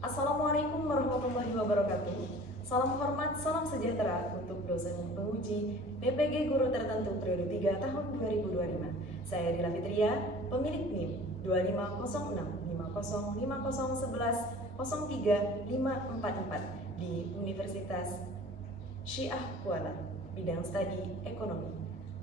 Assalamualaikum warahmatullahi wabarakatuh. Salam hormat, salam sejahtera untuk dosen penguji PPG Guru Tertentu periode 3 tahun 2025. Saya Dila Fitria, pemilik NIM 25065050110354 di Universitas Syiah Kuala, bidang studi ekonomi.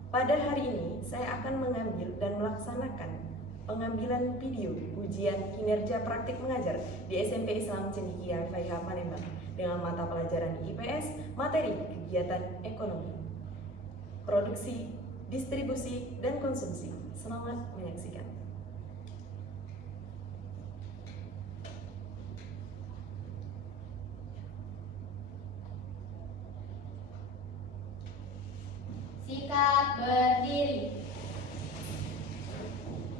Pada hari ini, saya akan mengambil dan melaksanakan pengambilan video ujian kinerja praktik mengajar di SMP Islam Cendikia FIH Palembang dengan mata pelajaran IPS, materi kegiatan ekonomi, produksi, distribusi, dan konsumsi. Selamat menyaksikan. Sikap berdiri.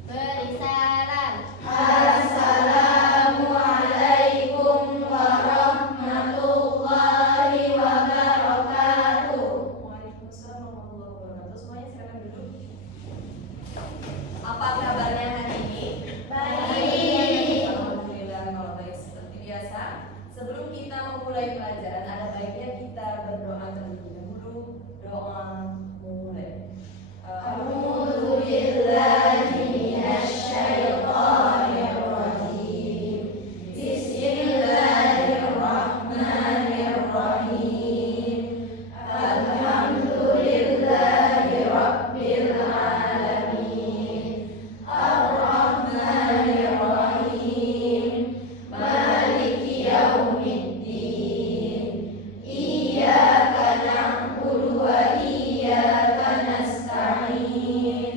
Beri salam. Assalamualaikum warahmatullahi wabarakatuh. Waalaikumsalam warahmatullahi wabarakatuh. Semuanya silakan duduk. Apa kabarnya hari ini? Baik. Alhamdulillah kalau baik seperti biasa. Sebelum kita memulai pelajaran, ada baiknya kita berdoa terlebih dahulu. Doa mulai. A'udzubillahi minasyaitonirrajim. Bismillahirrahmanirrahim. Alhamdulillahi rabbil alamin. Ar-Rahmanir-Rahim. Maliki yaumiddin. Iyyaka na'budu wa iyyaka nasta'in.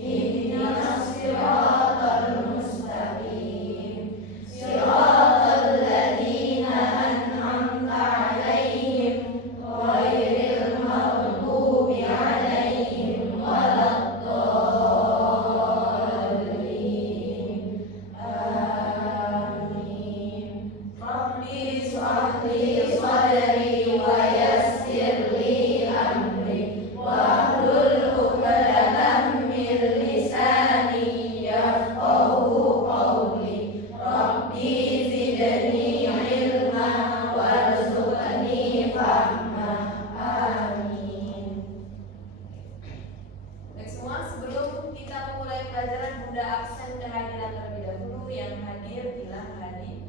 Ihdinas siratal mustaqim. Siratal ladzina an'amta 'alaihim ghairil maghdubi 'alaihim waladdallin. Amin. Rabbi shrah li sadri wa yassir li amri wahlul 'uqdatam min lisani yafqahu qawli. Rabbi zidni ilma warzuqni fahma. Amin. Baik semua, sebelum kita memulai pelajaran, Bunda absen kehadiran terlebih dahulu. Yang hadir bilang hadir.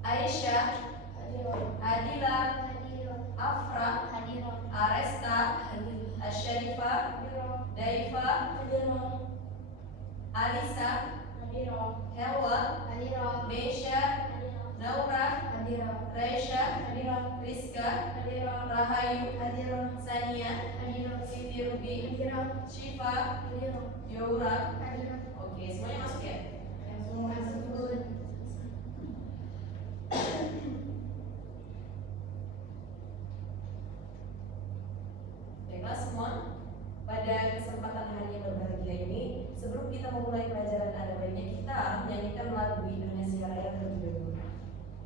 Aisyah, Adila, Afra, Aresta, Asyarifah, Daifa, Alisa, Helwa, Mesya, Naura, Raisya, Rizka, Rahayu, Sania, Siti Rubi, Syifa, Yaura. Oke, semuanya masuk ya? Baiklah semua, pada kesempatan hari yang berbahagia ini, sebelum kita memulai pelajaran, ada baiknya kita menyanyikan lagu Indonesia Raya terlebih dahulu.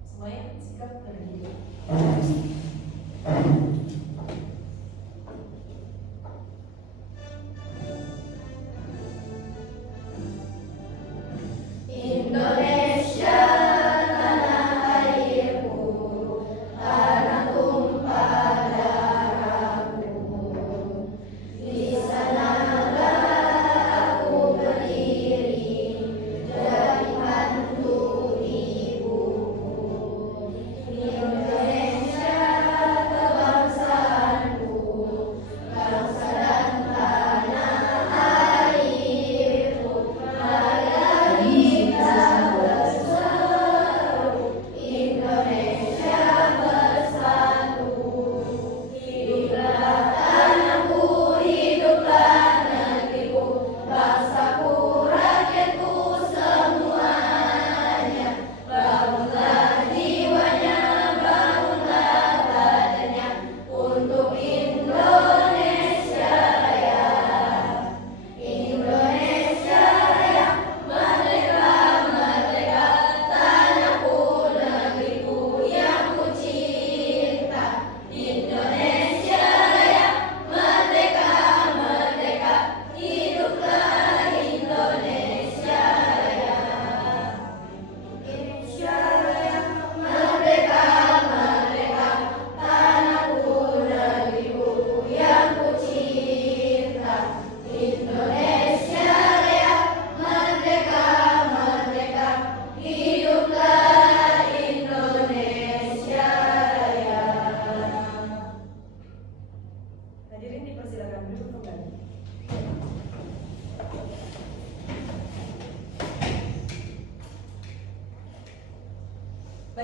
Semuanya sikap berdiri.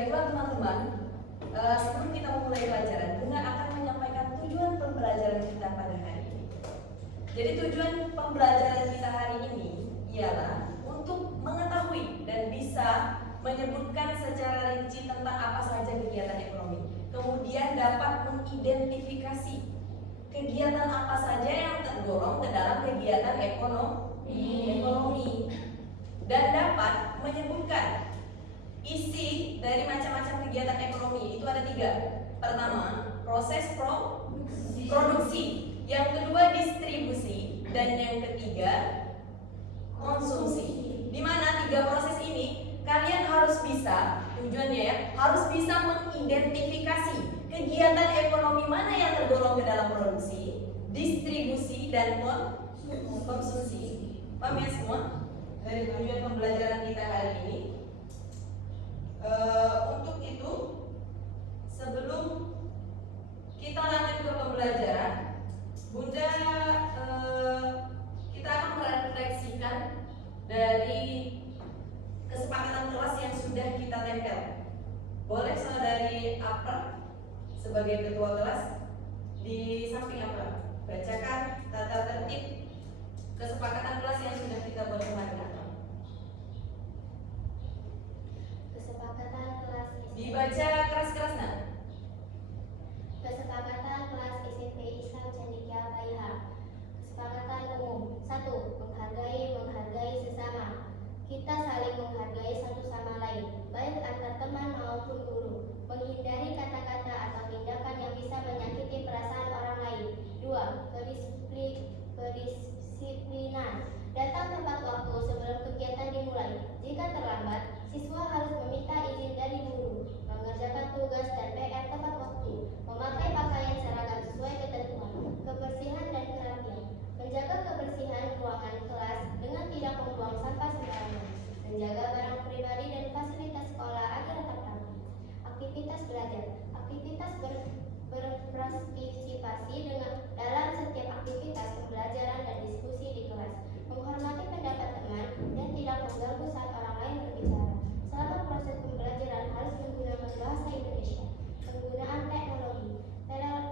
Baiklah teman-teman, sebelum kita memulai pelajaran, Bunda akan menyampaikan tujuan pembelajaran kita pada hari ini. Jadi tujuan pembelajaran kita hari ini ialah untuk mengetahui dan bisa menyebutkan secara rinci tentang apa saja kegiatan ekonomi. Kemudian dapat mengidentifikasi kegiatan apa saja yang tergolong ke dalam kegiatan ekonomi dan dapat menyebutkan isi dari macam-macam kegiatan ekonomi. Itu ada 3. Pertama, proses produksi. Yang kedua, distribusi. Dan yang ketiga, konsumsi. Di mana 3 proses ini kalian harus bisa, tujuannya ya, harus bisa mengidentifikasi kegiatan ekonomi mana yang tergolong ke dalam produksi, distribusi, dan konsumsi. Paham ya semua? Dari tujuan pembelajaran kita hari ini. Untuk itu, sebelum kita lanjut ke pembelajaran, Bunda kita akan merefleksikan dari kesepakatan kelas yang sudah kita tempel. Boleh saudari April sebagai ketua kelas di samping April bacakan tata tertib kesepakatan kelas yang sudah kita buat kemarin. Kesepakatan kelas Dibaca keras-keras nak. Kesepakatan kelas SMP Islam Cendekia Baiha. Kesepakatan umum. 1. Menghargai sesama. Kita saling menghargai satu sama lain, baik antar teman maupun guru. Menghindari kata-kata atau tindakan yang bisa menyakiti perasaan orang lain. 2. Kedisiplinan. Datang tepat waktu sebelum kegiatan dimulai. Jika terlambat, siswa harus meminta izin dari guru. Mengerjakan tugas dan PR tepat waktu. Memakai pakaian seragam sesuai ketentuan. Kebersihan dan kerapian. Menjaga kebersihan ruangan kelas dengan tidak membuang sampah sembarangan. Menjaga barang pribadi dan fasilitas sekolah agar tetap rapi. Aktivitas belajar. Aktivitas berpartisipasi dalam setiap aktivitas pembelajaran dan diskusi di kelas. Menghormati pendapat teman dan tidak mengganggu saat orang lain berbicara. Selama proses pembelajaran harus menggunakan bahasa Indonesia. Penggunaan teknologi.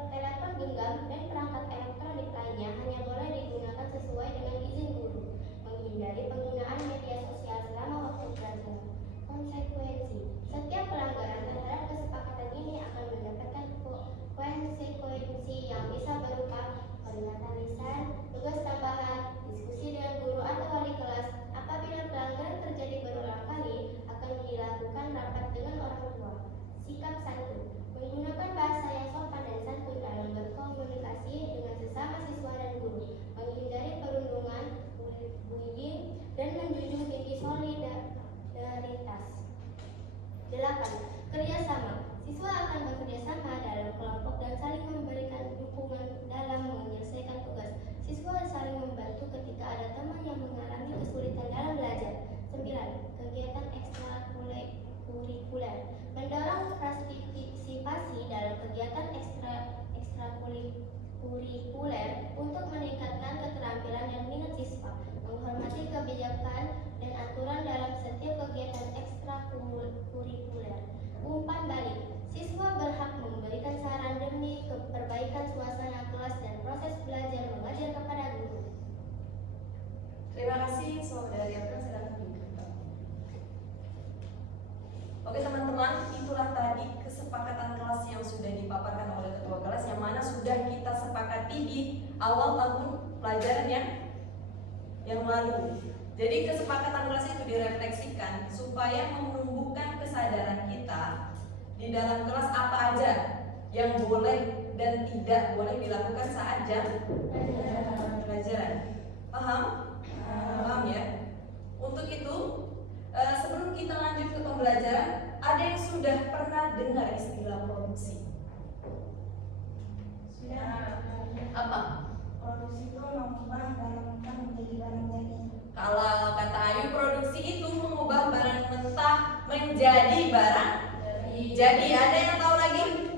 Telepon genggam dan perangkat elektronik lainnya hanya boleh digunakan sesuai dengan izin guru. Menghindari penggunaan media sosial selama waktu pelajaran. Konsekuensi. Setiap pelanggaran terhadap kesepakatan ini akan mendapatkan konsekuensi yang bisa berupa peringatan lisan, tugas tambahan, diskusi dengan guru atau wali kelas. Apabila pelanggaran terjadi berulang kali, akan dilakukan rapat dengan orang tua. Sikap santun. Menggunakan bahasa yang sopan dan santun dalam berkomunikasi dengan sesama siswa dan guru. Menghindari perundungan, bullying, dan menjunjung tinggi solidaritas. 8. Kerjasama. Siswa akan bekerjasama dalam kelompok dan saling memberikan dukungan dalam menyelesaikan tugas. Siswa saling membantu ketika ada teman yang mengalami kesulitan dalam belajar. 9. Kegiatan ekstrakurikuler. Mendorong partisipasi dalam kegiatan ekstrakurikuler untuk meningkatkan keterampilan dan minat siswa. Menghormati kebijakan dan aturan dalam setiap kegiatan ekstrakurikuler. Umpan balik. Siswa berhak memberikan saran demi perbaikan suasana kelas dan proses belajar mengajar kepada guru. Terima kasih saudari April, silakan duduk. Oke teman-teman, itulah tadi kesepakatan kelas yang sudah dipaparkan oleh ketua kelas, yang mana sudah kita sepakati di awal tahun pelajaran yang lalu. Jadi kesepakatan kelas itu direfleksikan supaya menumbuhkan kesadaran kita di dalam kelas apa aja yang boleh dan tidak boleh dilakukan saat jam pelajaran. Paham? Paham ya? Untuk itu, sebelum kita lanjut ke pembelajaran, ada yang sudah pernah dengar istilah produksi? Sudah. Apa? Produksi itu mengubah barang mentah menjadi barang jadi. Kalau kata Ayu, produksi itu mengubah barang mentah menjadi barang jadi. Ada yang tahu lagi?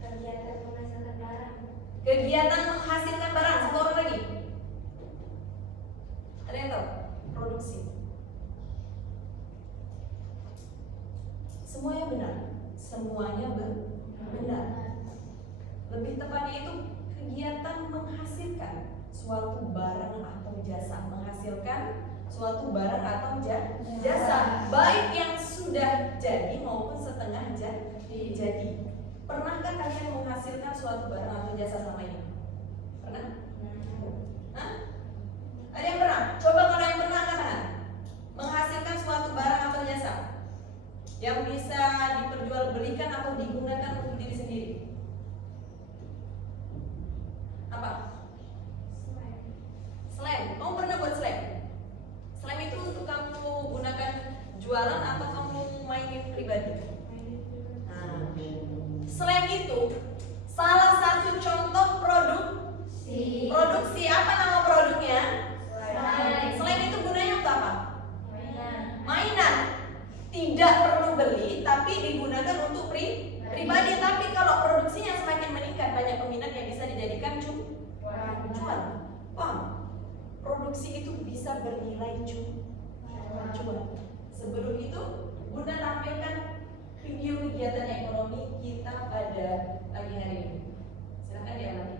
Kegiatan menghasilkan barang. Kegiatan menghasilkan barang. Satu orang lagi. Ada yang tahu? Produksi. Semuanya benar. Semuanya benar. Lebih tepatnya itu kegiatan menghasilkan suatu barang atau jasa. Menghasilkan suatu barang atau jasa, baik yang sudah jadi maupun setengah jadi. Pernahkah kalian menghasilkan suatu barang atau jasa selama ini? Pernah? Hah? Ada yang pernah? Coba kalau yang pernah katakan. Menghasilkan suatu barang atau jasa yang bisa diperjualbelikan atau digunakan untuk diri sendiri. Apa? Slam. Kamu pernah buat slam? Slam itu untuk kamu gunakan jualan atau kamu mainin pribadi? Nah, slam itu salah satu contoh produksi. Apa nama produknya? Slam itu gunanya untuk apa? Mainan. Tidak perlu beli, tapi digunakan untuk pribadi. Tapi kalau produksinya semakin meningkat, banyak peminat yang bisa dijadikan jual. Paham? Produksi itu bisa bernilai jual. Sebelum itu, Bunda tampilkan video kegiatan ekonomi kita pada pagi hari ini. Silakan diamati.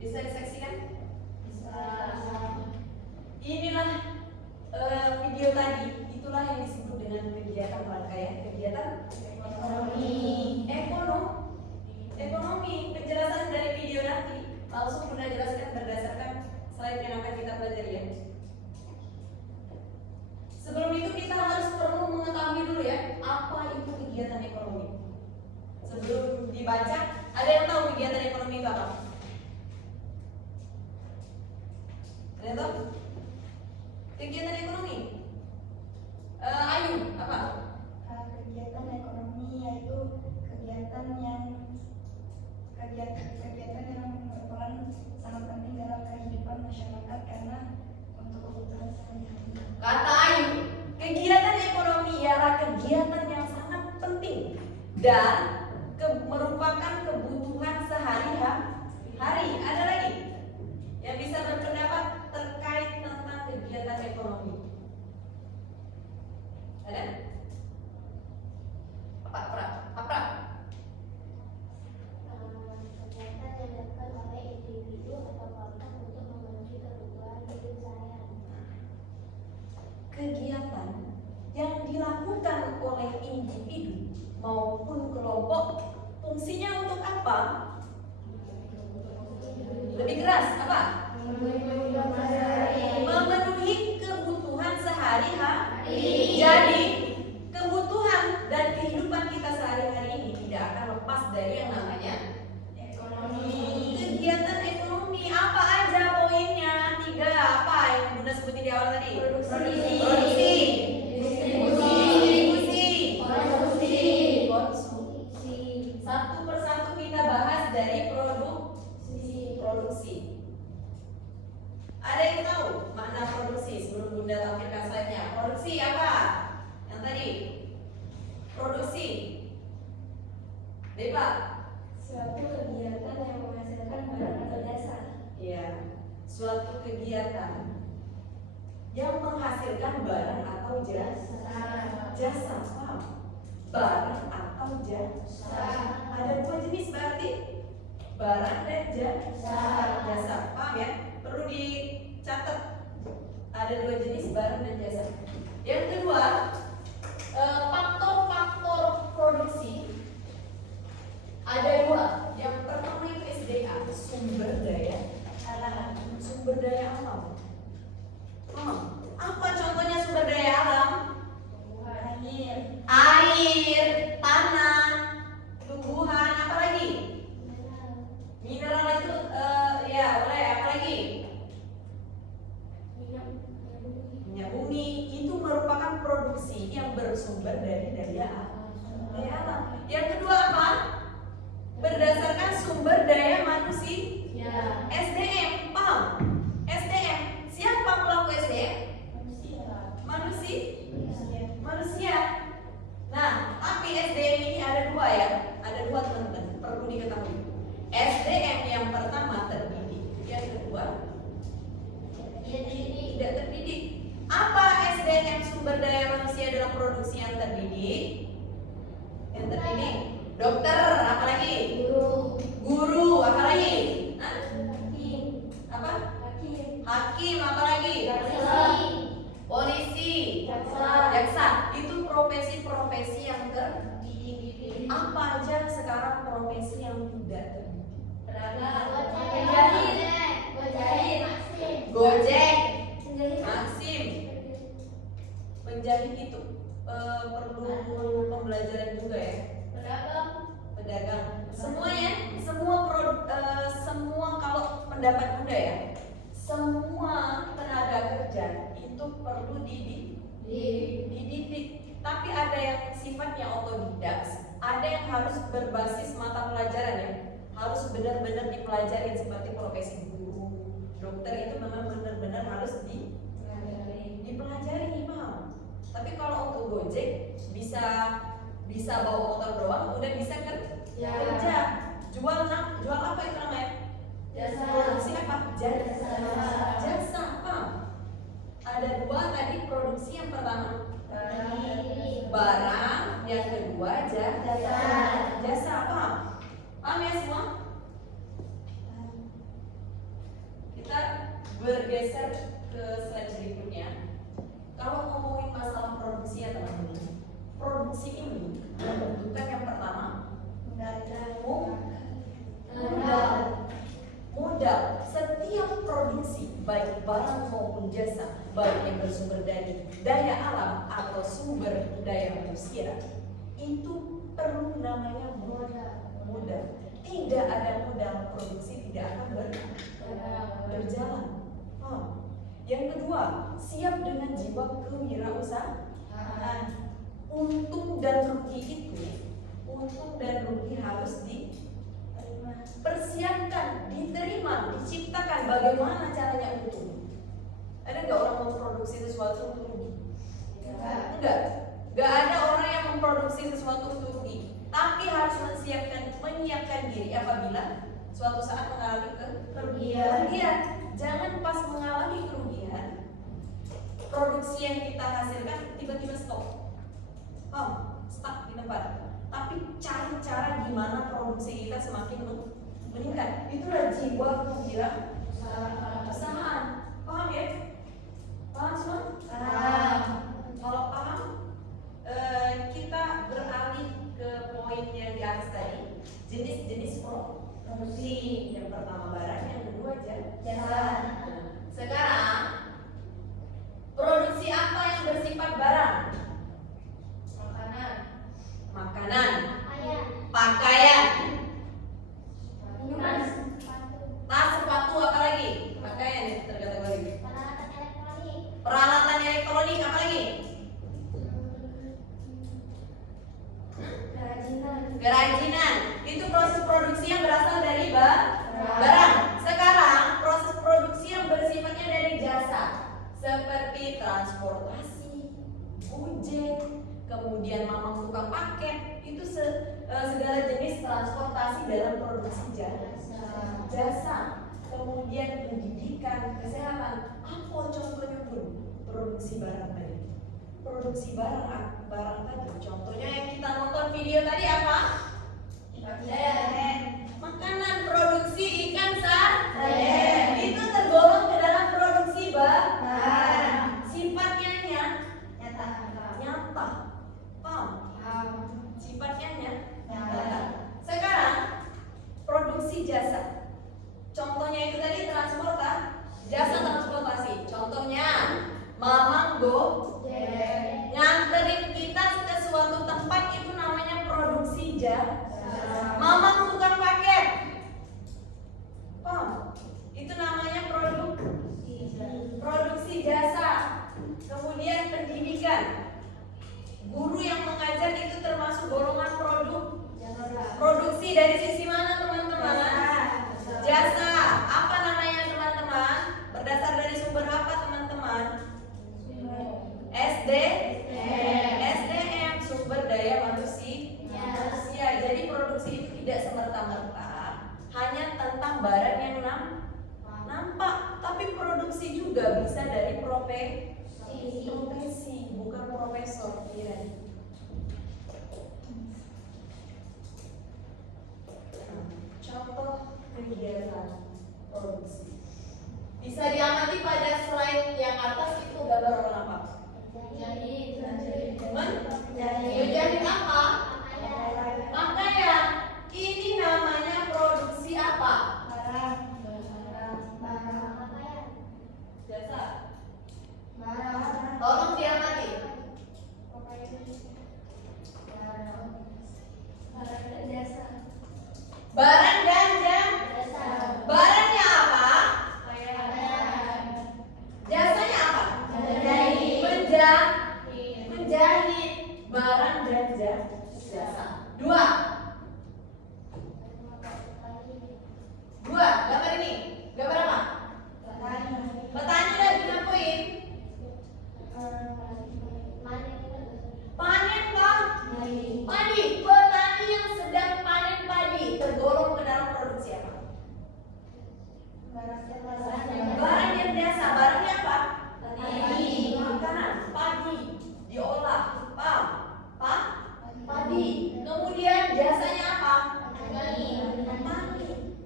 Bisa disaksikan? Bisa. Inilah video tadi. Itulah yang disebut dengan kegiatan rangkaian kegiatan ekonomi. Penjelasan dari video nanti langsung Bunda jelaskan berdasarkan slide yang akan kita pelajari ya. Sebelum itu kita harus perlu mengetahui dulu ya, apa itu kegiatan ekonomi. Sebelum dibaca, ada yang tahu kegiatan ekonomi itu apa? Ada yang tahu? Kegiatan ekonomi? Ayu, apa? Kegiatan ekonomi yaitu kegiatan yang berperan sangat penting dalam kehidupan masyarakat karena untuk kebutuhan sehari-hari. Kata Ayu, kegiatan ekonomi ialah kegiatan yang sangat penting dan merupakan kebutuhan sehari-hari. Ada lagi yang bisa berpendapat terkait tentang kegiatan ekonomi? Ada? Apa? Kegiatan yang dilakukan oleh individu atau kelompok untuk memenuhi kebutuhan hidup sehari-hari. Kegiatan Ada yang tahu makna produksi sebelum Bunda tampilkan slide-nya? Produksi apa? Yang tadi. Produksi. Deh, Pak. Suatu kegiatan yang menghasilkan barang atau jasa. Ya, suatu kegiatan yang menghasilkan barang atau jasa. Jasa, paham? Barang atau jasa. Ada dua jenis berarti, barang dan jasa. Paham ya? Perlu dicatat. Ada dua jenis barang dan jasa. Yang kedua, faktor-faktor produksi ada dua. Yang pertama itu SDA, sumber daya alam. Sumber daya alam. Apa contohnya sumber daya alam? Air, tanah, tumbuhan, apa lagi? Mineral itu ya boleh, apa lagi? Minyak bumi itu merupakan produksi yang bersumber dari daya alam. Yang kedua apa? Berdasarkan sumber daya manusia. SDM, paham? SDM. Siapa pelaku SDM? Manusia. Nah, tapi SDM ini ada dua ya. Ada dua teman-teman, perlu diketahui. SDM yang pertama terdidik, yang kedua tidak terdidik. Apa SDM sumber daya manusia dalam produksi yang terdidik? Yang terdidik, dokter, apa lagi? Guru, apa lagi? Apa? Hakim, apa lagi? Polisi, jaksa. Itu profesi-profesi yang terdidik. Apa aja sekarang profesi yang tidak terdidik? Gojek, Maxim, penjahit itu perlu pembelajaran juga ya. Pedagang, semuanya, semua kalau pendapat Bunda ya, semua tenaga kerja itu perlu dididik. Tapi ada yang sifatnya otodidak, ada yang harus berbasis mata pelajaran ya, harus benar-benar dipelajari seperti profesi guru, dokter itu memang benar-benar harus dipelajari, paham? Tapi kalau untuk Gojek bisa bawa motor doang, udah bisa kerja. Jual apa itu namanya? Jasa. Produksi apa? Jasa, paham? Ada dua tadi produksi, yang pertama barang, yang kedua jasa, paham? Paham ya semua? Kita bergeser ke slide berikutnya. Kalau ngomongin masalah produksi ya teman-teman, produksi ini membutuhkan yang pertama modal. Setiap produksi baik barang maupun jasa, baik yang bersumber dari daya alam atau sumber daya manusia, itu perlu namanya modal. Tidak ada modal, produksi tidak akan berjalan. Yang kedua, siap dengan jiwa kewirausahaan. Untung dan rugi harus dipersiapkan, diterima, diciptakan. Bagaimana caranya untung? Ada nggak orang memproduksi sesuatu untuk rugi? Nggak ada orang yang memproduksi sesuatu untuk rugi. Tapi harus menyiapkan diri apabila suatu saat mengalami kerugian. Jangan pas mengalami kerugian, produksi yang kita hasilkan tiba-tiba stop, stuck di tempat. Tapi cari cara gimana produksi kita semakin meningkat. Itulah jiwa kewirausahaan. Paham ya? Paham semua? Kalau paham, kita beralih ke poin yang di atas tadi. Jenis-jenis produksi. Yang pertama barang, yang kedua jasa. Sekarang produksi apa yang bersifat barang? Makanan, pakaian, tas, sepatu, apa lagi? Pakaian itu. transportasi, ojek, kemudian mamang tukang paket, itu segala jenis transportasi dalam produksi jasa. Kemudian pendidikan, kesehatan, apa contohnya pun produksi barang tadi. Produksi barang tadi, contohnya yang kita nonton video tadi apa? Makanan, produksi ikan sarden, itu tergolong ke dalam produksi barang. Sifatnya nyata. Paham? Sifatnya nyata. Sekarang produksi jasa. Contohnya itu tadi jasa transportasi. Contohnya mamang nganterin kita ke suatu tempat, itu namanya produksi jasa. Mamang tukang paket, itu namanya produksi jasa. Kemudian pendidikan, guru yang mengajar itu termasuk golongan produksi dari sisi mana teman-teman? Jasa. Apa namanya teman-teman? Berdasar dari sumber apa teman-teman? SDM, sumber daya manusia. Jadi produksi itu tidak semerta-merta hanya tentang barang yang nampak, tapi produksi juga bisa dari profesi, bukan profesor. Ya. Contoh kegiatan produksi bisa diamati pada slide yang atas, itu gambar orang apa? Menjahit apa? Pakaian. Ini namanya produksi apa? Jasa. Tolong diamati. Barang dan jasa. Barangnya apa? Jasanya apa? Menjahit. Barang dan jasa. Dua. Gambar ini. Gambar apa? Petani lagi ngapain? Panen padi. Petani yang sedang panen padi tergolong ke dalam produksi apa? Barang dan jasa. Barangnya apa? Makanan, padi, diolah, padi. Kemudian jasanya apa? Petani.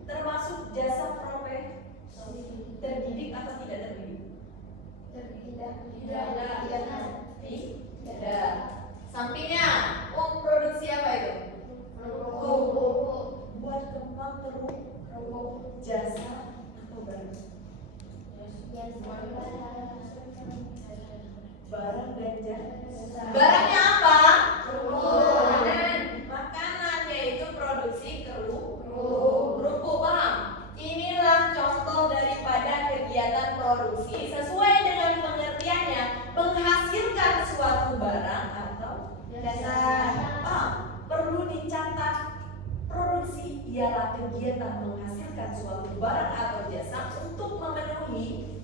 Termasuk jasa profesi. Terdidik atau tidak terdidik? Tidak. Sampingnya, produksi apa itu? Buat kembang kerupuk, jasa atau barang? Barang dan jasa. Barangnya apa? Makanan, yaitu produksi kerupuk. Paham? Inilah contoh daripada kegiatan produksi sesuai dengan pengertiannya, menghasilkan suatu barang atau jasa. Perlu dicatat, produksi ialah kegiatan menghasilkan suatu barang atau jasa untuk memenuhi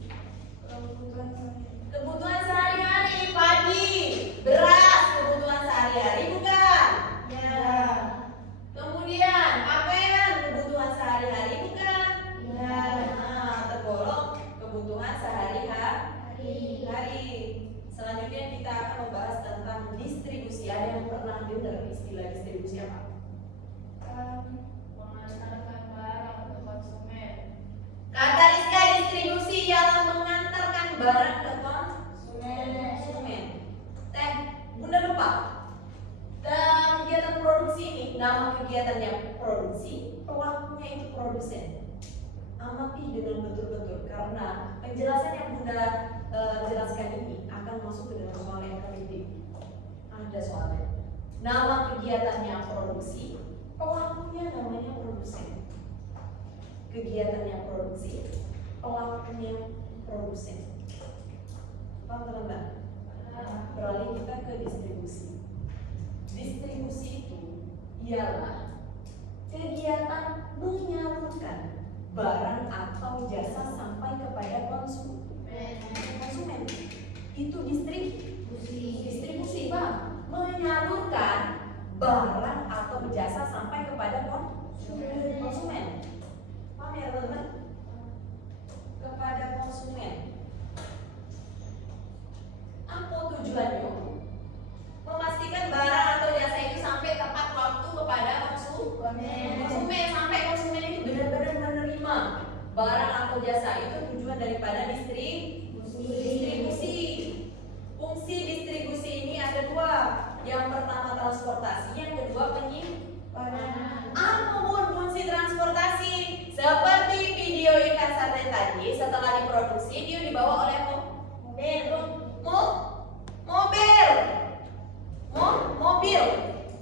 kebutuhan sehari-hari. Padi, beras, kebutuhan sehari-hari bukan? Ya. Kemudian pakaian, kebutuhan sehari-hari bukan? Ya. Tergolong kebutuhan sehari-hari. Selanjutnya kita akan membahas tentang distribusi. Ada yang pernah dengar istilah distribusi apa? Mengantarkan barang ke konsumen. Kata Rizka, distribusi ialah mengantarkan barang ke konsumen. Bunda lupa. Dan kegiatan produksi ini, nama kegiatannya produksi, pelakunya itu produsen. Amati dengan betul-betul, karena penjelasan yang Bunda jelaskan ini akan masuk ke dalam soal NKTP. Ada soalnya. Nama kegiatannya produksi, pelakunya namanya produsen. Kegiatannya produksi, pelakunya produsen. Paham teman-teman? Beralih kita ke distribusi. Distribusi itu ialah kegiatan menyalurkan barang atau jasa sampai kepada konsumen. Itu distribusi. distribusi. Fungsi distribusi ini ada dua. Yang pertama transportasi, yang kedua penyimpanan. Apa fungsi transportasi? Seperti video ikan sarden tadi, setelah diproduksi dia dibawa oleh mobil.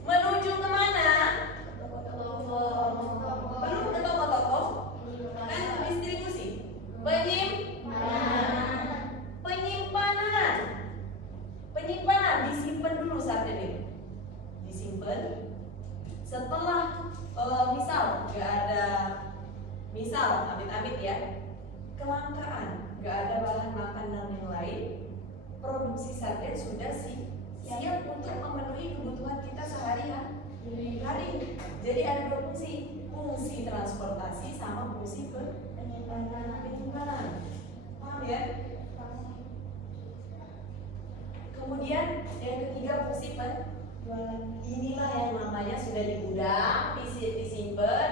Menuju kemana? Belum ke toko-toko, kan distribusi. Penyimpanan disimpan dulu sarden itu. Disimpan. Setelah misal amit-amit ya, kelangkaan, nggak ada bahan makanan yang lain, produksi sarden sudah siap untuk memenuhi kebutuhan kita sehari-hari. Jadi ada dua fungsi transportasi sama fungsi penyimpanan. Paham ya? Kemudian yang ketiga fungsi penjualan. Inilah yang namanya sudah di gudang, disimpan,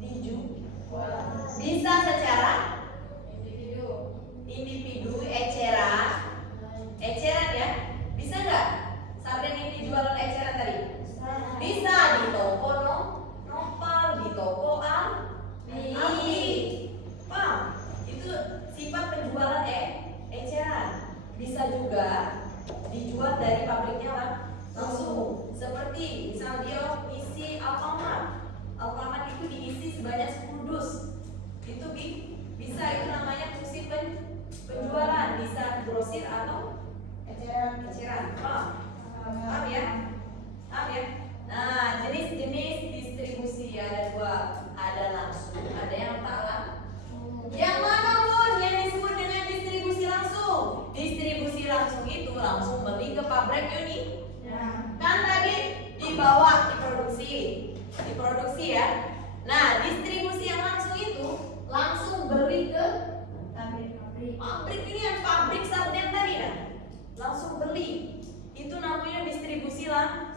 dijual. Bisa secara individu, eceran ya. Bisa nggak sarden ini dijual eceran tadi? Bisa di toko nopal, di toko Aldi. Paham? Itu sifat penjualan eceran. Bisa juga dijual dari pabriknya langsung. Seperti misal dia isi Alfamart itu diisi sebanyak 10 dus. Itu bisa, itu namanya fungsi penjualan. Bisa grosir atau eceran. Paham ya? Nah, jenis-jenis distribusi ada dua, ada langsung, ada yang tak langsung. Yang mana pun yang disebut dengan distribusi langsung? Distribusi langsung itu langsung beli ke pabrik Yuni. Kan tadi dibawa diproduksi ya. Nah, distribusi yang langsung itu langsung beli ke pabrik ini, yang pabrik sarden tadi ya. Langsung beli. Itu namanya distribusi langsung.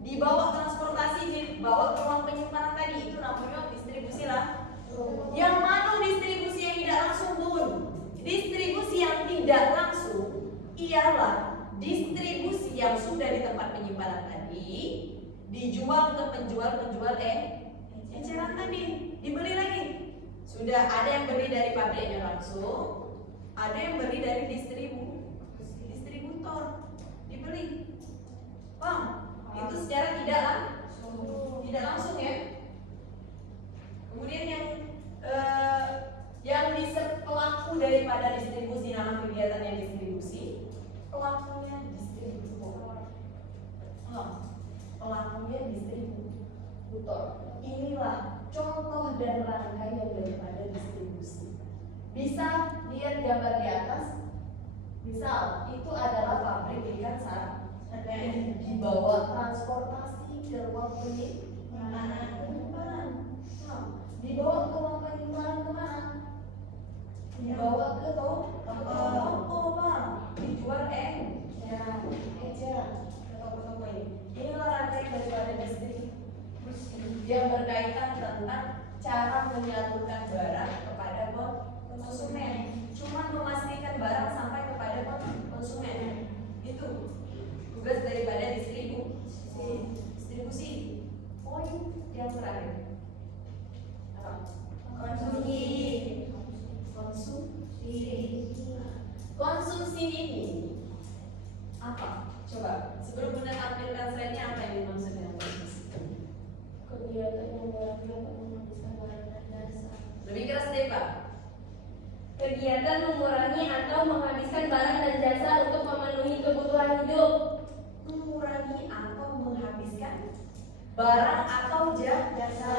Dibawa transportasi, dibawa ke ruang penyimpanan tadi, itu namanya distribusi langsung. Yang mana distribusi yang tidak langsung, Bun? Distribusi yang tidak langsung ialah distribusi yang sudah di tempat penyimpanan tadi dijual ke penjual eceran tadi, dibeli lagi. Sudah ada yang beli dari pabriknya langsung, ada yang beli dari distributor, dibeli. Paham? Itu secara tidak langsung ya. Kemudian yang pelaku daripada distribusi, nama kegiatannya distribusi, pelakunya distributor. Pelakunya distributor. Inilah contoh dan rangkaian daripada distribusi. Bisa lihat gambar di atas. Misal itu adalah pabrik ikan sarden, dibawa transportasi ke ruang penyimpanan. Dibawa ke ruang penyimpanan kemana? Dibawa ke toko, Bang. Dijual eceran ke toko-toko ini. Inilah rangkaian daripada distribusi yang berkaitan tentang cara menyalurkan barang kepada konsumen. Cuma memastikan barang sampai kepada konsumen. Itu tugas daripada distribusi. Poin yang terakhir. Konsumsi ini apa? Coba sebelum Bunda tampilkan slide-nya, apa yang dimaksud dengan konsumsi? Kegiatan yang dilakukan untuk menghabiskan barang dan jasa. Lebih keras deh, Pak. Kegiatan mengurangi atau menghabiskan barang dan jasa untuk memenuhi kebutuhan hidup. Mengurangi atau menghabiskan barang atau jasa.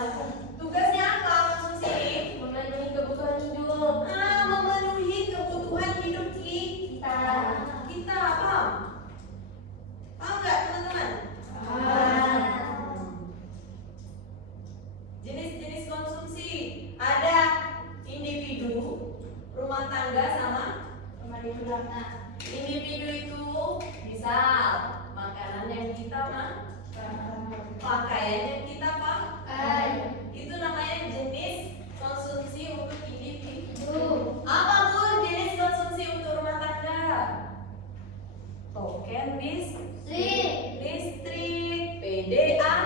Tugasnya apa konsumsi ini? Memenuhi kebutuhan hidup. Memenuhi kebutuhan hidup kita. Kita paham? Paham nggak teman-teman? Jenis-jenis konsumsi ada individu, rumah tangga, sama individu itu misal makanan yang kita pakaian yang kita pakai, itu namanya jenis konsumsi untuk individu. Apa Bu jenis konsumsi untuk rumah tangga? Token listrik, PDAM.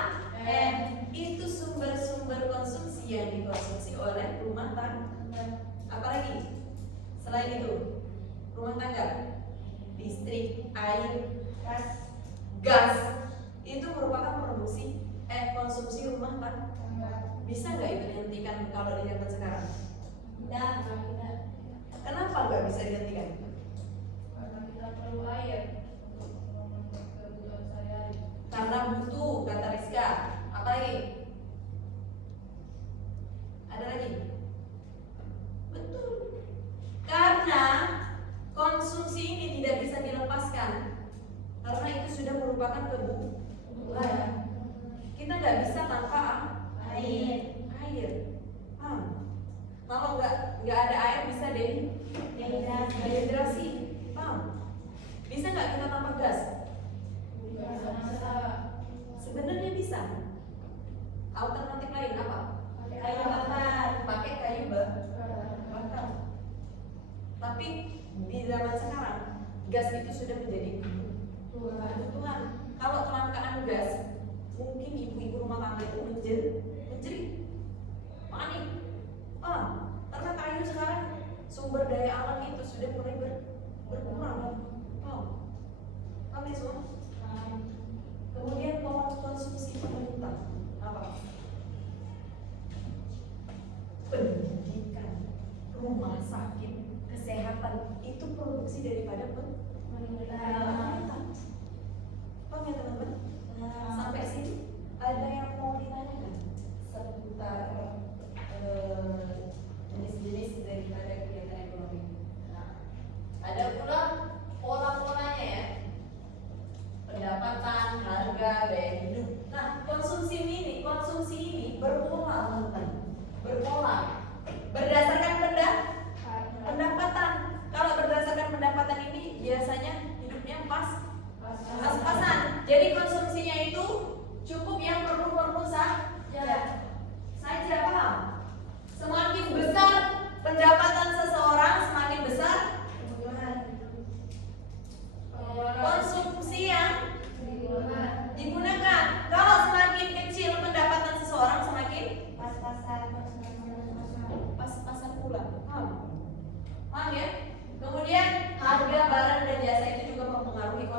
Itu sumber-sumber konsumsi yang dikonsumsi oleh rumah tangga. Apalagi selain itu, rumah tangga, listrik, air, gas itu merupakan konsumsi rumah tangga. Bisa nggak itu dihentikan kalau di zaman sekarang? Kenapa nggak bisa dihentikan? Karena kita perlu air untuk memenuhi kebutuhan sehari-hari. Karena butuh, kata Rizka. Apa lagi? Ada lagi? Betul. Karena konsumsi ini tidak bisa dilepaskan. Karena itu sudah merupakan kebutuhan. Kita nggak bisa tanpa air. Kalau nggak ada air bisa dehidrasi. Bisa nggak kita tanpa gas? Sebenarnya bisa. Alternatif lain apa? Kayu bakar. Pakai kayu bakar. Tapi di zaman sekarang gas itu sudah menjadi kebutuhan. Kalau kelangkaan gas, mungkin ibu-ibu rumah tangga itu menjerit, panik. Karena kayu sekarang sumber daya alam itu sudah mulai berkurang. Paham ya semua? Kemudian konsumsi pemerintah apa? Pendidikan, rumah sakit, kesehatan itu produksi daripada pemerintah. Paham ya teman-teman? Sampai sini ada yang mau ditanyakan seputar jenis-jenis daripada kegiatan ekonomi. Ada pula pola-polanya ya, pendapatan, harga, gaya hidup. Nah, konsumsi ini berpola teman-teman, berdasarkan pendapatan. Kalau berdasarkan pendapatan ini biasanya hidupnya pas-pasan. Jadi konsumsinya itu cukup yang perlu saja, paham? Semakin besar pendapatan seseorang, semakin besar konsumsi yang digunakan. Kalau semakin kecil pendapatan seseorang, semakin pas-pasan pula. Paham ya? Kemudian harga barang dan jasa itu juga mempengaruhi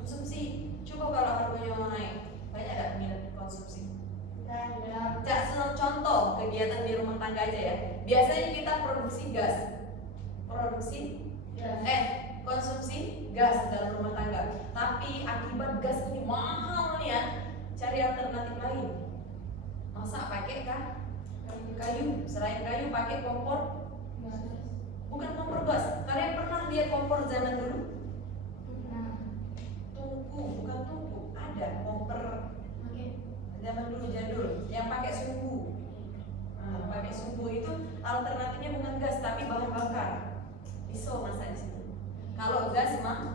konsumsi. Coba kalau harganya mau naik, banyak ada minat konsumsi. Contoh kegiatan di rumah tangga aja ya. Biasanya kita konsumsi gas dalam rumah tangga. Tapi akibat gas ini mahal ya, cari alternatif lain. Masa pakai kayu? Selain kayu pakai kompor. Bukan kompor gas. Kalian pernah lihat kompor zaman dulu? Bukan tungku. Ada kompor zaman dulu jadul yang pakai sumbu. Pakai sumbu itu alternatifnya bukan gas tapi bahan bakar. Pisau masak di situ. Kalau gas mahal.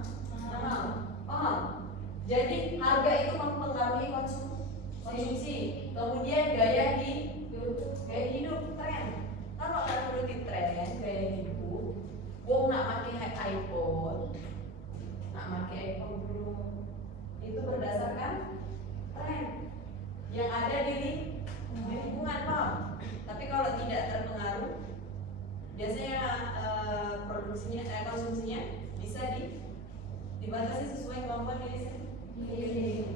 Jadi harga itu mempengaruhi konsumsi. Kemudian gaya hidup tren. Kalau nggak menuruti tren gaya hidup, nak pakai iPhone dulu. Itu berdasarkan tren yang ada di lingkungan, paham? Tapi kalau tidak terpengaruh, biasanya konsumsinya bisa dibatasi sesuai kemampuan diri sendiri.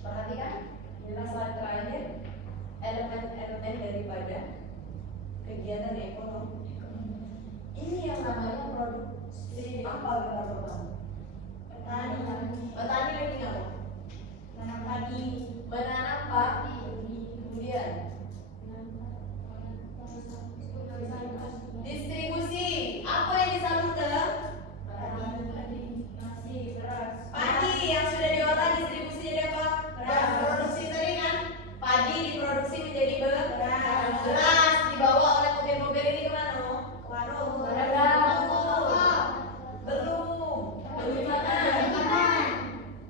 Perhatikan inilah slide terakhir, elemen-elemen daripada kegiatan ekonomi. Ini yang namanya produksi. Apa kata pertama? Petani lagi ngapa? Menanam padi. Kemudian distribusi. Apa yang disalurkan? Padi yang sudah diolah distribusi jadi apa? Produksi tadi kan? Padi diproduksi menjadi beras, dibawa oleh mobil-mobil ini kemana? Warung. Belum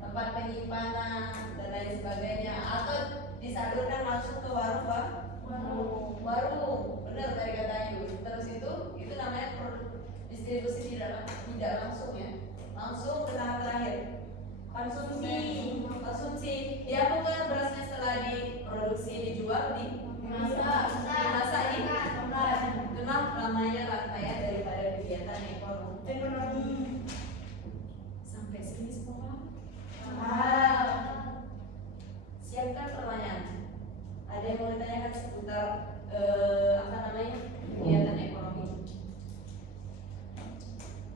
tempat penyimpanan dan lain sebagainya, atau disalurkan langsung ke warung distribusi tidak langsung ya, langsung ke tahap terakhir konsumsi. Diapakan berasnya setelah diproduksi dijual dimasak di itulah namanya rangkaian daripada kegiatan ekonomi. Sampai sini semua siapkan pertanyaan. Ada yang mau ditanyakan seputar kegiatan ekonomi?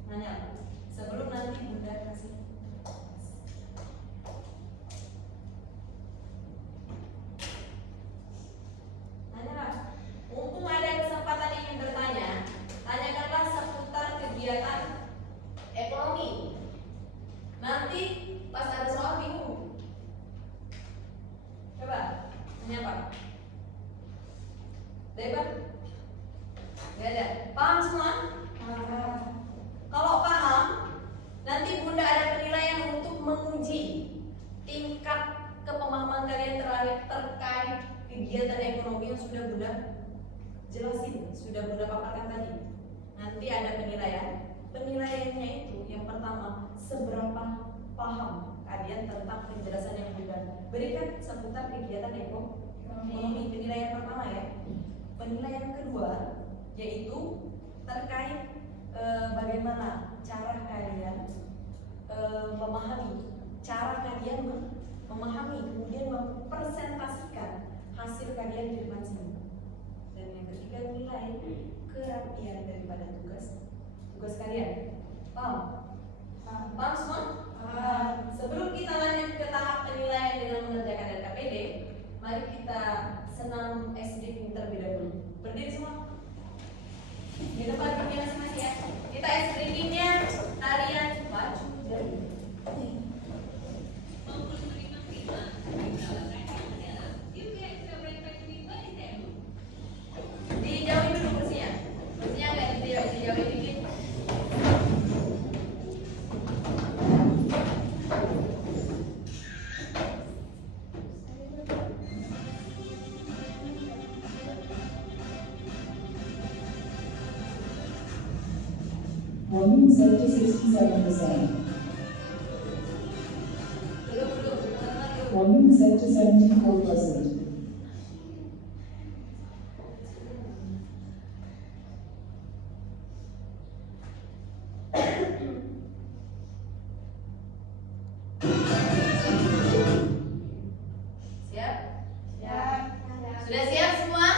Nanya sebelum nanti Bunda kasih. Nanyalah. Mumpung ada kesempatan ingin bertanya, tanyakanlah seputar kegiatan ekonomi. Nanti pas ada soal bingung. Coba tanya apa? Debat? Gak ada. Paham semua? Kalau paham, nanti Bunda ada penilaian untuk menguji tingkat kepemahaman kalian terkait kegiatan ekonomi yang sudah Bunda jelasin, sudah Bunda paparkan tadi. Nanti ada penilaian. Penilaiannya itu yang pertama, seberapa paham kalian tentang penjelasan yang Bunda berikan seputar kegiatan ekonomi. Penilaian pertama ya. Penilaian kedua yaitu terkait bagaimana cara kalian memahami, kemudian mempresentasikan hasil kalian di depan sini. Dan yang ketiga nilai kerapian daripada tugas kalian. Paham? Paham semua? Sebelum kita lanjut ke tahap penilaian dengan mengerjakan LKPD, mari kita senam SD terlebih dahulu. Berdiri semua. Di tempat berdiri masing-masing ya. Kita readingnya tarian maju dari dijauhin dulu kursinya. Kursinya agak dijauhin dikit. Volume set to 67%. Volume set to 74%. Siap? Sudah siap semua?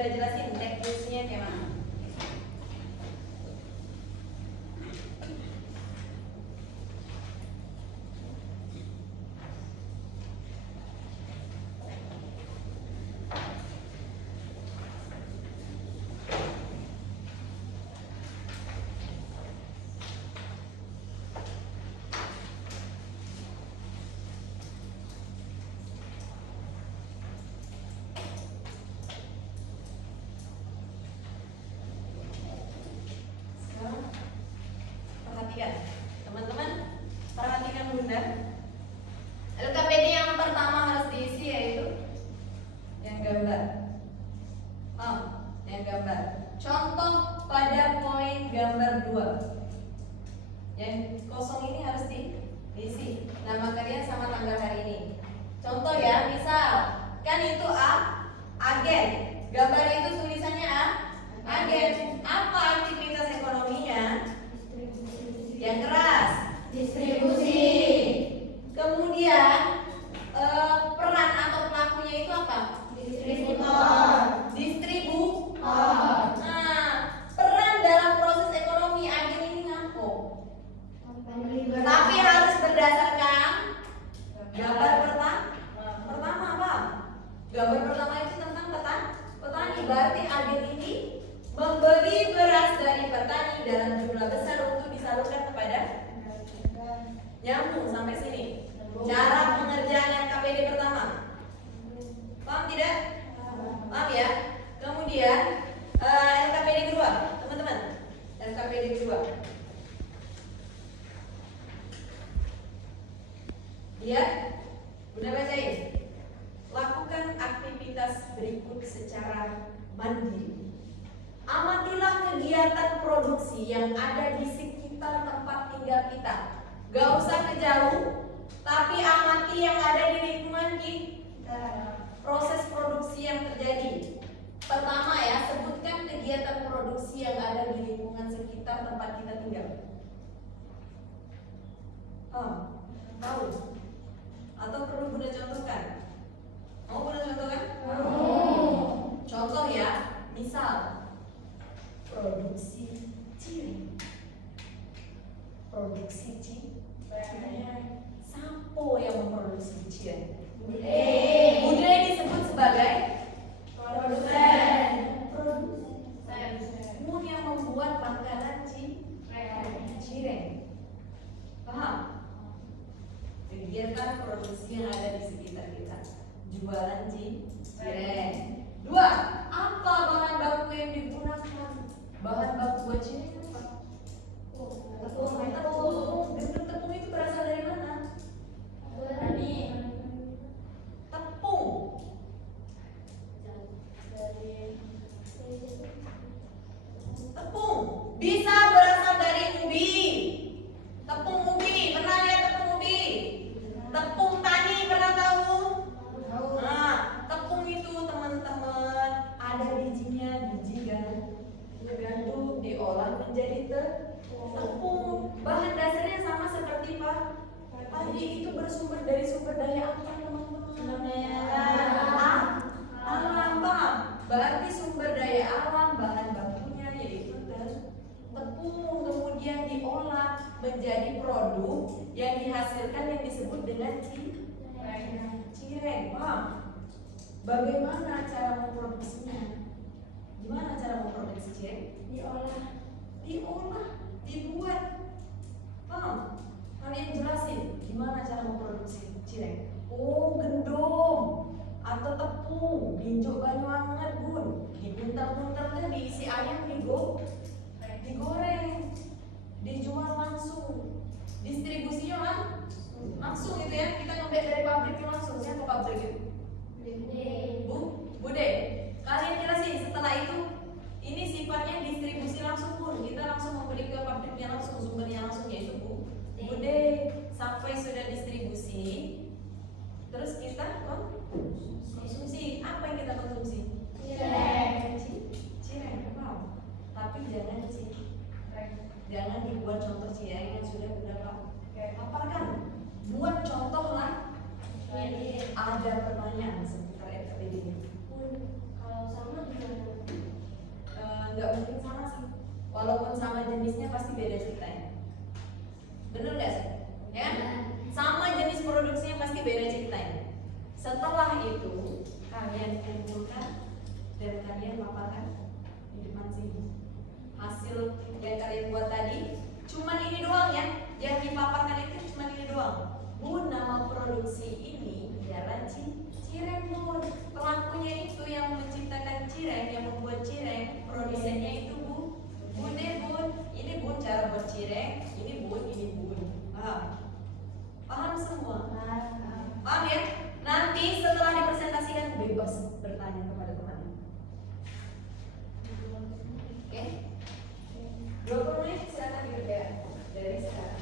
Bunda jelasin teknisnya kayak mana. Perhatikan, teman-teman, perhatikan Bunda. LKPD yang pertama harus diisi yaitu yang gambar. Yang gambar. Contoh pada poin gambar 2. Yang kosong ini harus diisi. Nama kalian sama tanggal hari ini. Contoh ya, misal kan itu agen. Gambar itu tulisannya agen. Apa aktivitas ekonominya? Yang keras, distribusi. Kemudian peran atau pelakunya itu apa? Distributor. Nah, peran dalam proses ekonomi agen ini ngapo? Tapi harus berdasarkan gambar pertama apa? Gambar pertama itu tentang petani. Berarti agen ini membeli beras dari petani dalam jumlah besar untuk disalurkan kepada. Nyambung sampai sini. Cara pengerjaan LKPD pertama. Paham tidak? Paham ya? Kemudian LKPD kedua, teman-teman. LKPD kedua. Lihat, Bunda bacain. Lakukan aktivitas berikut secara mandiri. Amatilah kegiatan produksi yang ada di sekitar tempat tinggal kita. Gak usah ke jauh, tapi amati yang ada di lingkungan kita. Proses produksi yang terjadi. Pertama ya, sebutkan kegiatan produksi yang ada di lingkungan sekitar tempat kita tinggal. Tahu? Atau perlu Bunda contohkan? Mau Bunda contohkan? Contoh ya, misal produksi cireng. Produksi cireng. Sampo yang memproduksi cireng? Bude disebut sebagai produsen. Mun yang membuat makanan cireng. Paham? Kegiatan produksi yang ada di sekitar kita. Jualan cireng. 2. Apa bahan baku yang digunakan? Bahan baku buat cireng apa? Tepung. Gendut tepung itu berasal dari mana? Tepung. Tepung bisa berasal dari ubi. Tepung ubi, pernah lihat tepung ubi? Tepung tani pernah tahu? Nah, tepung itu teman-teman ada bijinya, biji gandum diolah menjadi tepung. Bahan dasarnya sama seperti padi, itu bersumber dari sumber daya apa teman-teman? Alam. Berarti sumber daya alam, bahan bakunya yaitu tepung, kemudian diolah menjadi produk yang dihasilkan yang disebut dengan cireng. Paham? Bagaimana cara memproduksinya? Gimana cara memproduksi cireng? Diolah, dibuat. Paham? Kalian jelasin gimana cara memproduksi cireng? Gendum atau tepung, binjuk banyu anget bun, dibuntal-buntalnya, diisi ayam, digoreng, dijual langsung, distribusinya langsung gitu ya. Kita ngambil dari pabriknya langsung. Siapa pabrik itu? Bude, kalian jelasin setelah itu. Ini sifatnya distribusi langsung bun. Kita langsung membeli ke pabriknya langsung, sumbernya langsung yaitu Bude. Sampai sudah distribusi, terus kita konsumsi. Apa yang kita konsumsi? Cireng. Wow. Tapi jangan dibuat contoh cireng yang sudah paparkan. Buat contoh lah. Ada pertanyaan seputar LKPD ini. Kalau sama gimana? pasti beda ceritanya. Bener nggak sih? Ya kan? Sama jenis produksinya pasti beda ceritanya. Setelah itu kalian kumpulkan dan kalian paparkan di depan sini. Hasil yang kalian buat tadi cuman ini doang ya. Yang dipaparkan itu cuman ini doang. Bu, nama produksi ini ialah cireng, Bu. Pelakunya itu yang menciptakan cireng, yang membuat cireng, produsennya itu Bu. Bun. Ini Bun cara buat cireng, ini Bun. Paham semua? Paham ya? Nanti setelah dipresentasikan bebas bertanya kepada teman. Oke? 20 menit silakan dikerjakan dari sekarang.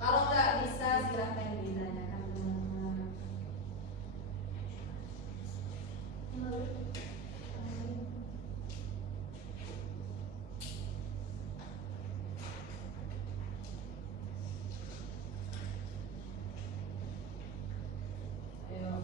Kalau nggak bisa silahkan ditanyakan teman-teman. Ayo.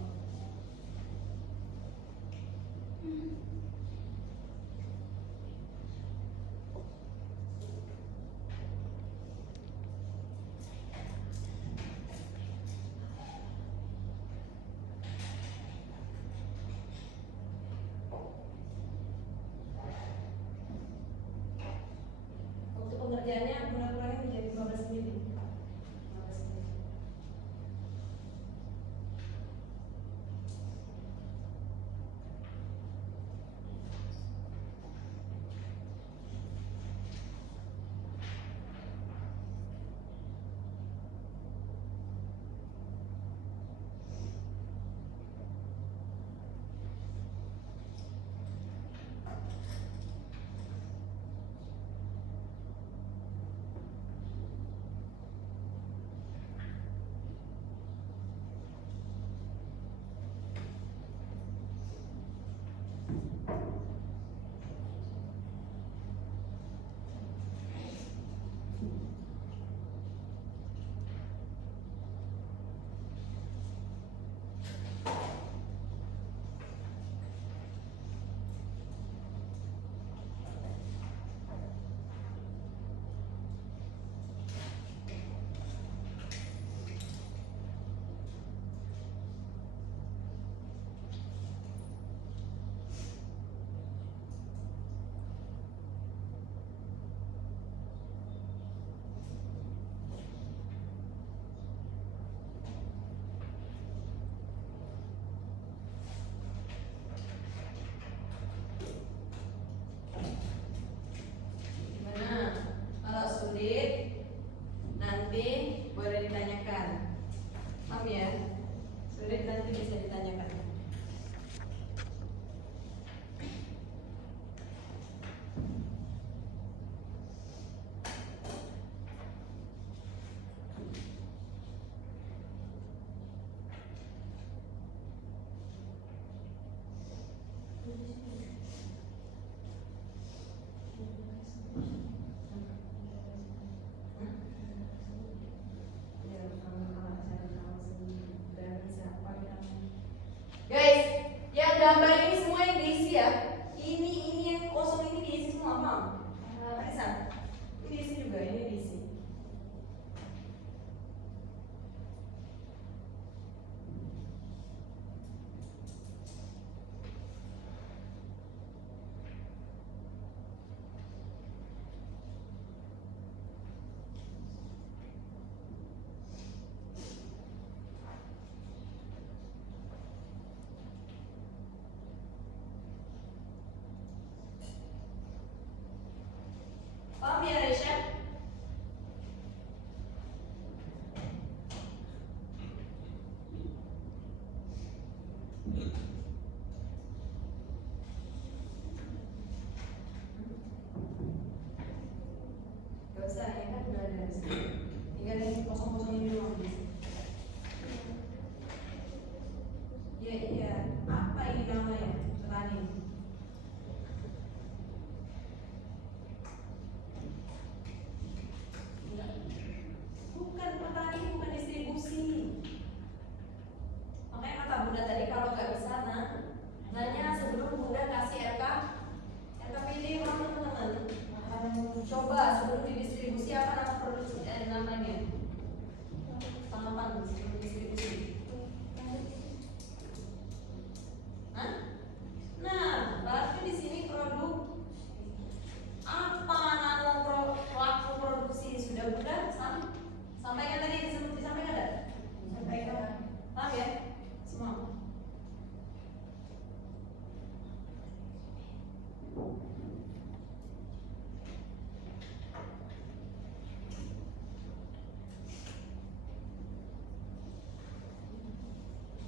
Untuk pengerjaannya kurang-kurangnya menjadi 15 menit. 15 menit. Gimana? Kalau sulit nanti boleh ditanyakan. Paham ya? Sulit nanti bisa ditanyakan. Guys, yang gambar ini semua yang diisi ya. Ini yang kosong ini diisi semua, paham? Bisa. Ini diisi juga, ini diisi. Paham ya, Resha? Gak usah, ya kan udah ada di sini. Tinggal yang kosong-kosong ini doang di sini. Iya. Apa ini namanya? Petani. Bukan petani, bukan distribusi. produksi? Hah? Nah, berarti di sini produk apa pelaku produksi sudah Bunda sampaikan tadi disampaikan ada? Sampaikan. Paham ya? Semua.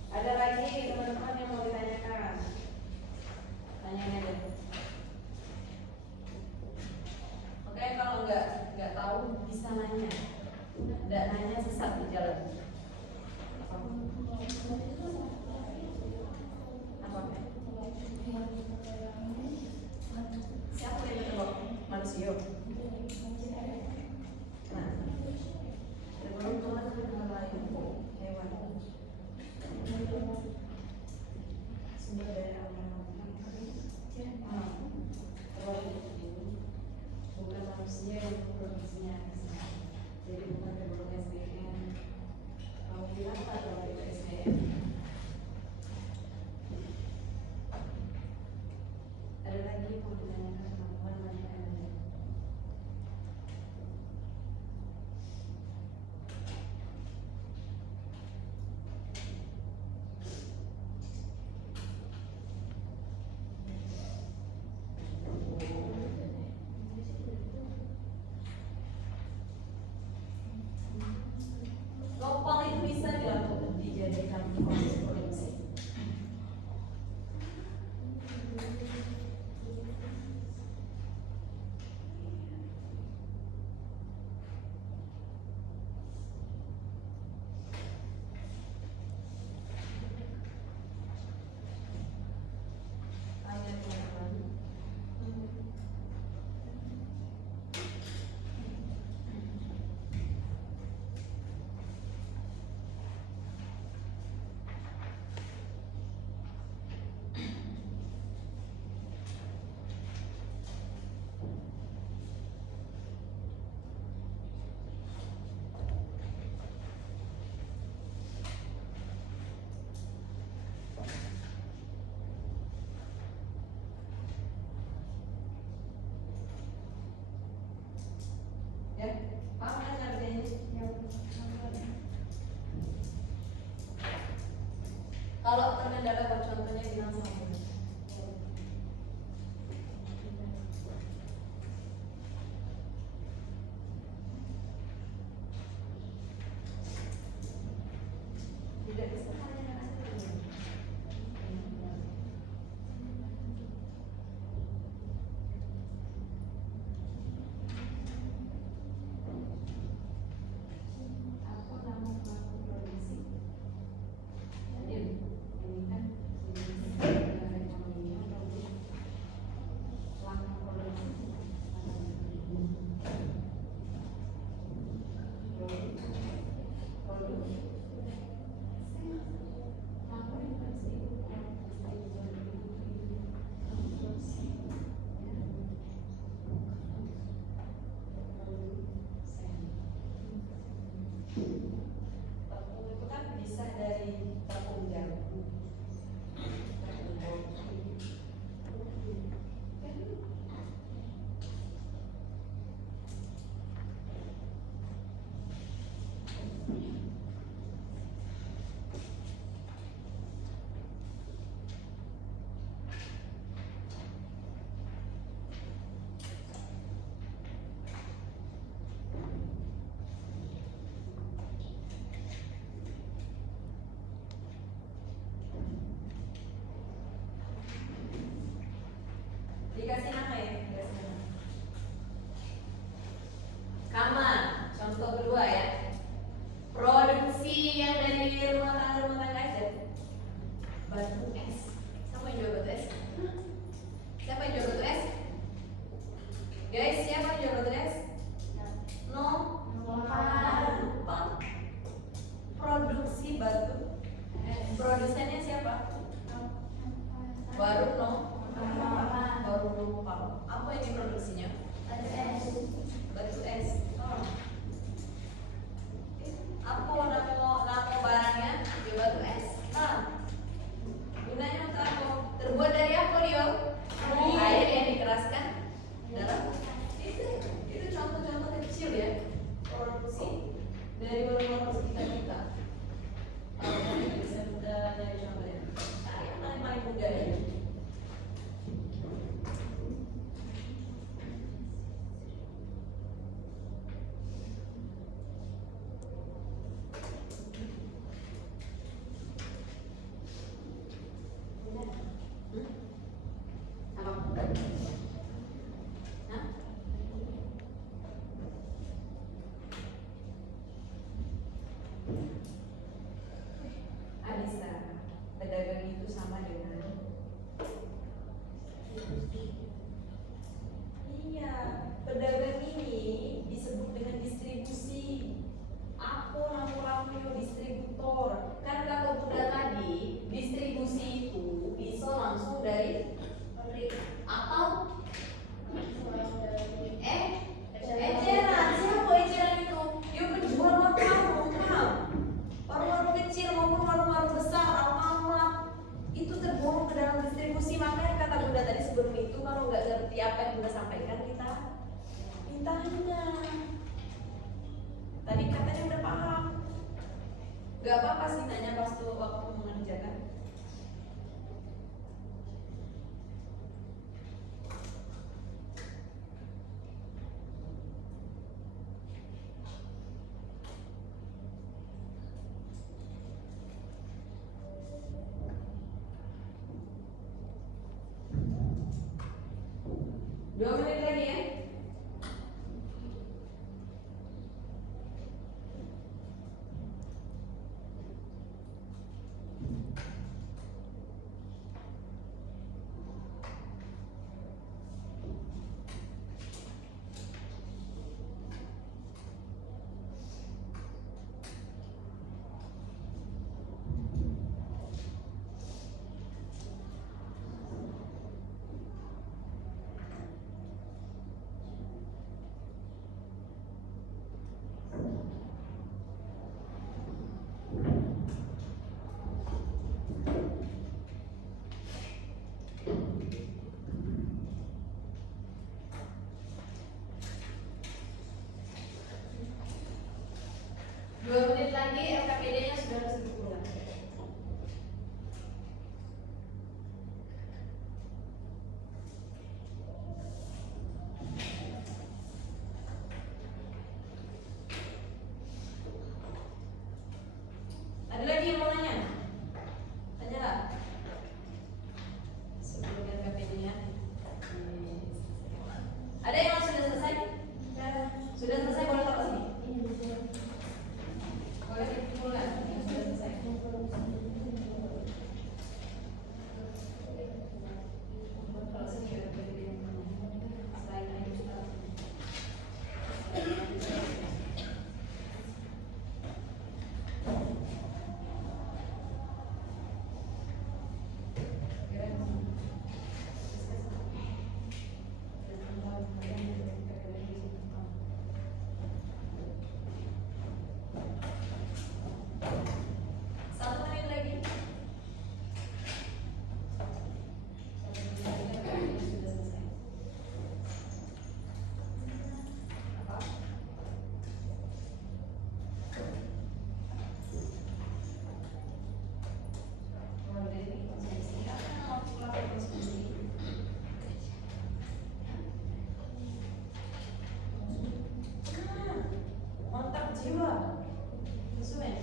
Ada lagi teman-teman yang mau ditanyakan? Tanyain aja. Oke, kalau nggak tahu bisa nanya. Nggak nanya sesat di jalan. Apa? Siapa yang bertolak? Manusia. Nah, sebelum Tuhan hal lain, hewan. Sumber daya alam. Bukan manusia yang memproduksinya. Jadi bukan tergolong SDM. Kamu bilang tak kalau itu SDM? Ada lagi yang mau ditanyakan teman-teman wanita? Nopal itu bisa dilakukan dijadikan proses produksi. Tanya teman-teman. Ya, paham kan artinya? Kalau terkendala buat contohnya bilang sama Bunda. Tidak bisa tanyakan aja. Apa nama pelaku produksi? Jadi ini kan ekonominya produk pelaku produksi. Tepung itu kan bisa dari tepung jagung, tepung roti. Gak apa-apa sih nanya pas tuh waktu mengerjakan. Dua menit lagi ya. Dua menit lagi LKPD-nya sudah harus dikumpulkan. Ada lagi yang mau nanya? Tanya lah. Sebelum LKPD-nya. Ada yang sudah selesai? Sudah selesai, boleh taruh sini. Boleh dikumpulkan yang sudah selesai. Kalau sini ada PDD yang selain itu sudah. Satu menit lagi. Satu menit lagi sudah selesai. Apa? Kalau dari konsumsi, apa waktu lapor konsumsi? Mantap jiwa. Konsumen.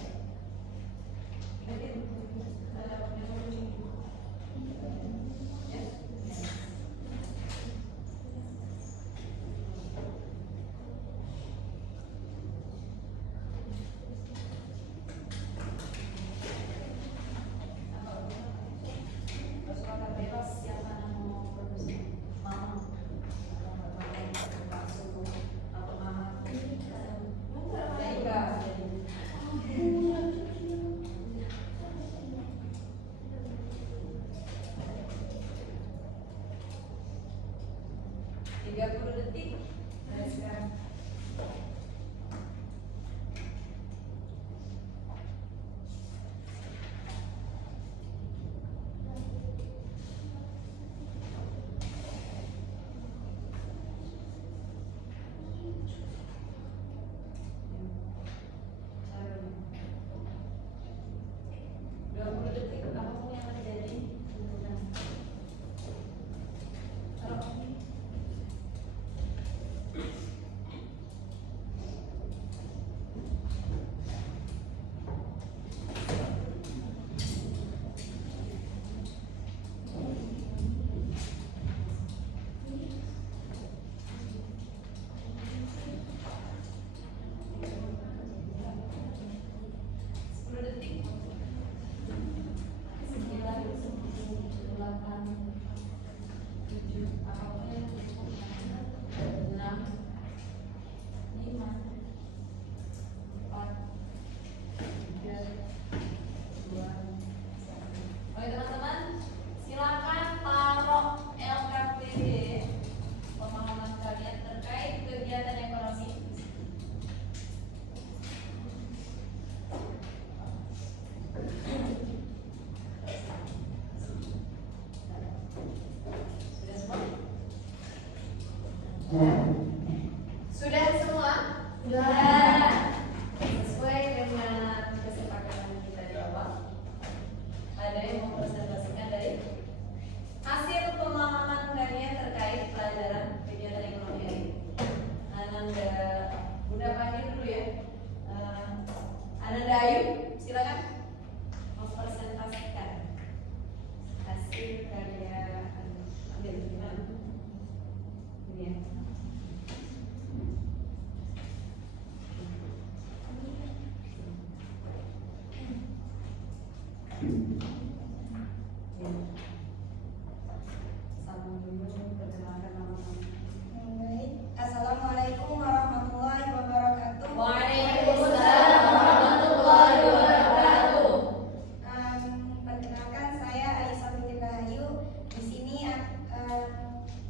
Tiga 30 detik dari sekarang. Detik apapun yang terjadi. Taruh. Oke teman-teman, silakan taruh LKPD pemahaman kalian terkait kegiatan ekonomi. Sudah semua? Sudah. Sesuai dengan kesepakatan Ananda Ayu, silakan mempresentasikan hasil karya ambil ini ya. Assalamualaikum warahmatullahi wabarakatuh. Waalaikumsalam warahmatullahi wabarakatuh. Perkenalkan, saya Aisyah binti Rahayu. Di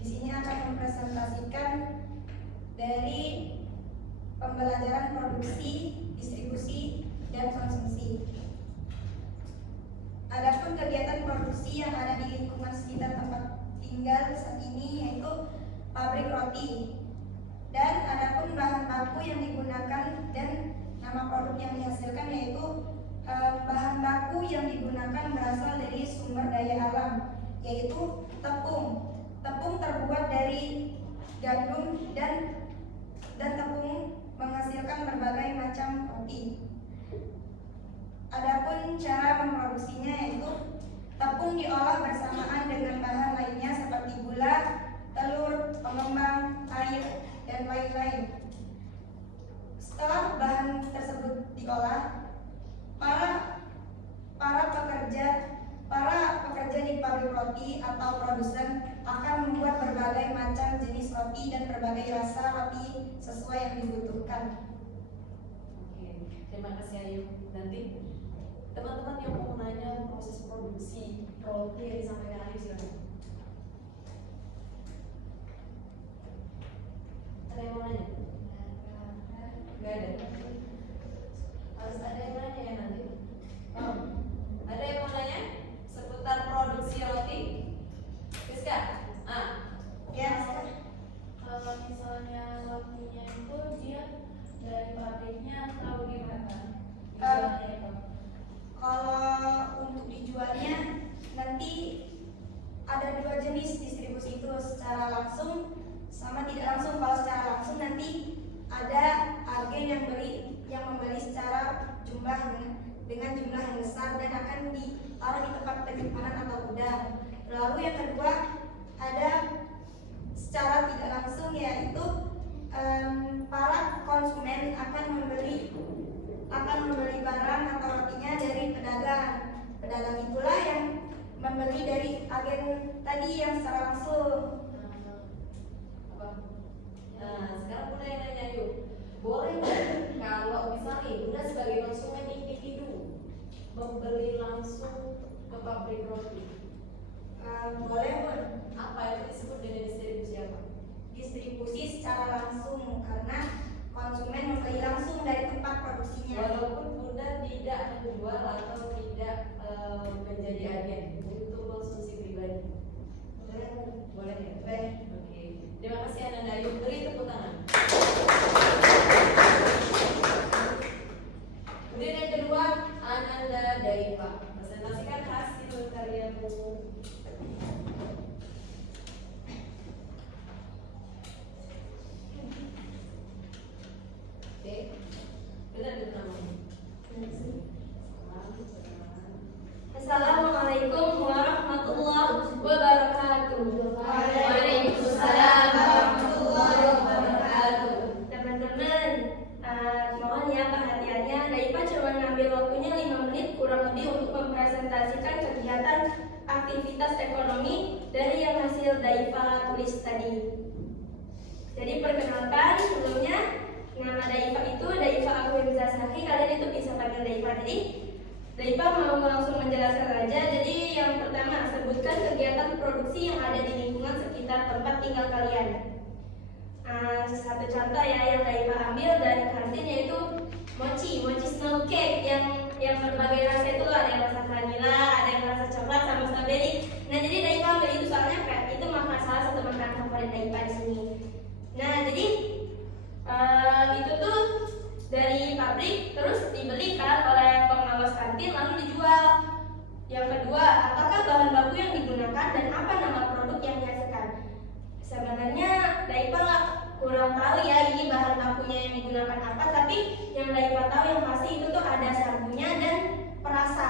sini akan mempresentasikan dari pembelajaran produksi, distribusi, dan konsumsi. Adapun kegiatan produksi yang ada di lingkungan sekitar tempat tinggal saat ini yaitu pabrik roti. Dan adapun bahan baku yang digunakan dan nama produk yang dihasilkan yaitu bahan baku yang digunakan berasal dari sumber daya alam, yaitu tepung. Tepung terbuat dari gandum dan tepung menghasilkan berbagai macam roti. Adapun cara memproduksinya yaitu tepung diolah bersamaan dengan bahan lainnya seperti gula, telur, pengembang, air, dan lain-lain. Setelah bahan tersebut diolah, para pekerja di pabrik roti atau produsen akan membuat berbagai macam jenis roti dan berbagai rasa roti sesuai yang dibutuhkan. Oke, terima kasih Ayu. Nanti teman-teman yang mau menanya proses produksi roti yang disampaikan Ayu silakan. Ada yang mau nanya? Gak ada. Harus ada yang nanya ya nanti. Ada yang mau nanya seputar produksi roti? Rizka? Ya, Kalau misalnya rotinya itu dia dari pabriknya atau gimana? Dijualnya itu? kalau untuk dijualnya nanti ada dua jenis distribusi itu, secara langsung sama tidak langsung. Kalau secara langsung nanti ada agen yang membeli secara jumlah dengan jumlah yang besar dan akan ditaruh di tempat penyimpanan atau gudang. Lalu yang kedua ada secara tidak langsung, yaitu para konsumen akan membeli barang atau rotinya dari pedagang. Pedagang itulah yang membeli dari agen tadi yang secara langsung. Nah, sekarang Bunda yang nanya yuk. Boleh nggak kalau misalnya Bunda sebagai konsumen individu membeli langsung ke pabrik roti? Boleh pun Apa itu disebut dengan distribusi apa? distribusi secara langsung karena konsumen membeli langsung dari tempat produksinya. Walaupun Bunda tidak menjual atau tidak menjadi agen untuk konsumsi pribadi. Boleh. Boleh ya? Boleh. Oke. Terima kasih Ananda Ayu. Beri tepuk tangan. Kemudian yang kedua, Ananda Daifa. Presentasikan hasil karyamu. Oke. Benar itu namanya. Assalamualaikum warahmatullahi wabarakatuh. Waalaikumsalam warahmatullahi wabarakatuh. Teman-teman, mohon ya perhatiannya. Daipa cuma ngambil waktunya 5 menit kurang lebih untuk mempresentasikan kegiatan aktivitas ekonomi dari yang hasil Daipa tulis tadi. Jadi perkenalkan sebelumnya, nama Daipa itu Daifa Afwinza Saki. Kalian itu bisa panggil Daipa. Jadi Daipa mau langsung menjelaskan saja. Jadi yang pertama, sebutkan kegiatan produksi yang ada di lingkungan sekitar tempat tinggal kalian. Satu contoh ya yang Daipa ambil dari kantin yaitu mochi snow cake yang berbagai rasa itu, ada yang rasa vanilla, ada yang rasa coklat sama strawberry. Nah jadi Daipa ambil itu soalnya itu salah satu makanan favorit Daipa di sini. Nah jadi itu tuh dari pabrik terus dibelikan oleh pengawas kantin lalu dijual. Yang kedua, apakah bahan baku yang digunakan dan apa nama produk yang dihasilkan? Sebenarnya Daipa kurang tahu ya ini bahan bakunya yang digunakan apa, tapi yang Daipa tahu yang pasti itu tuh ada sagunya dan perasa.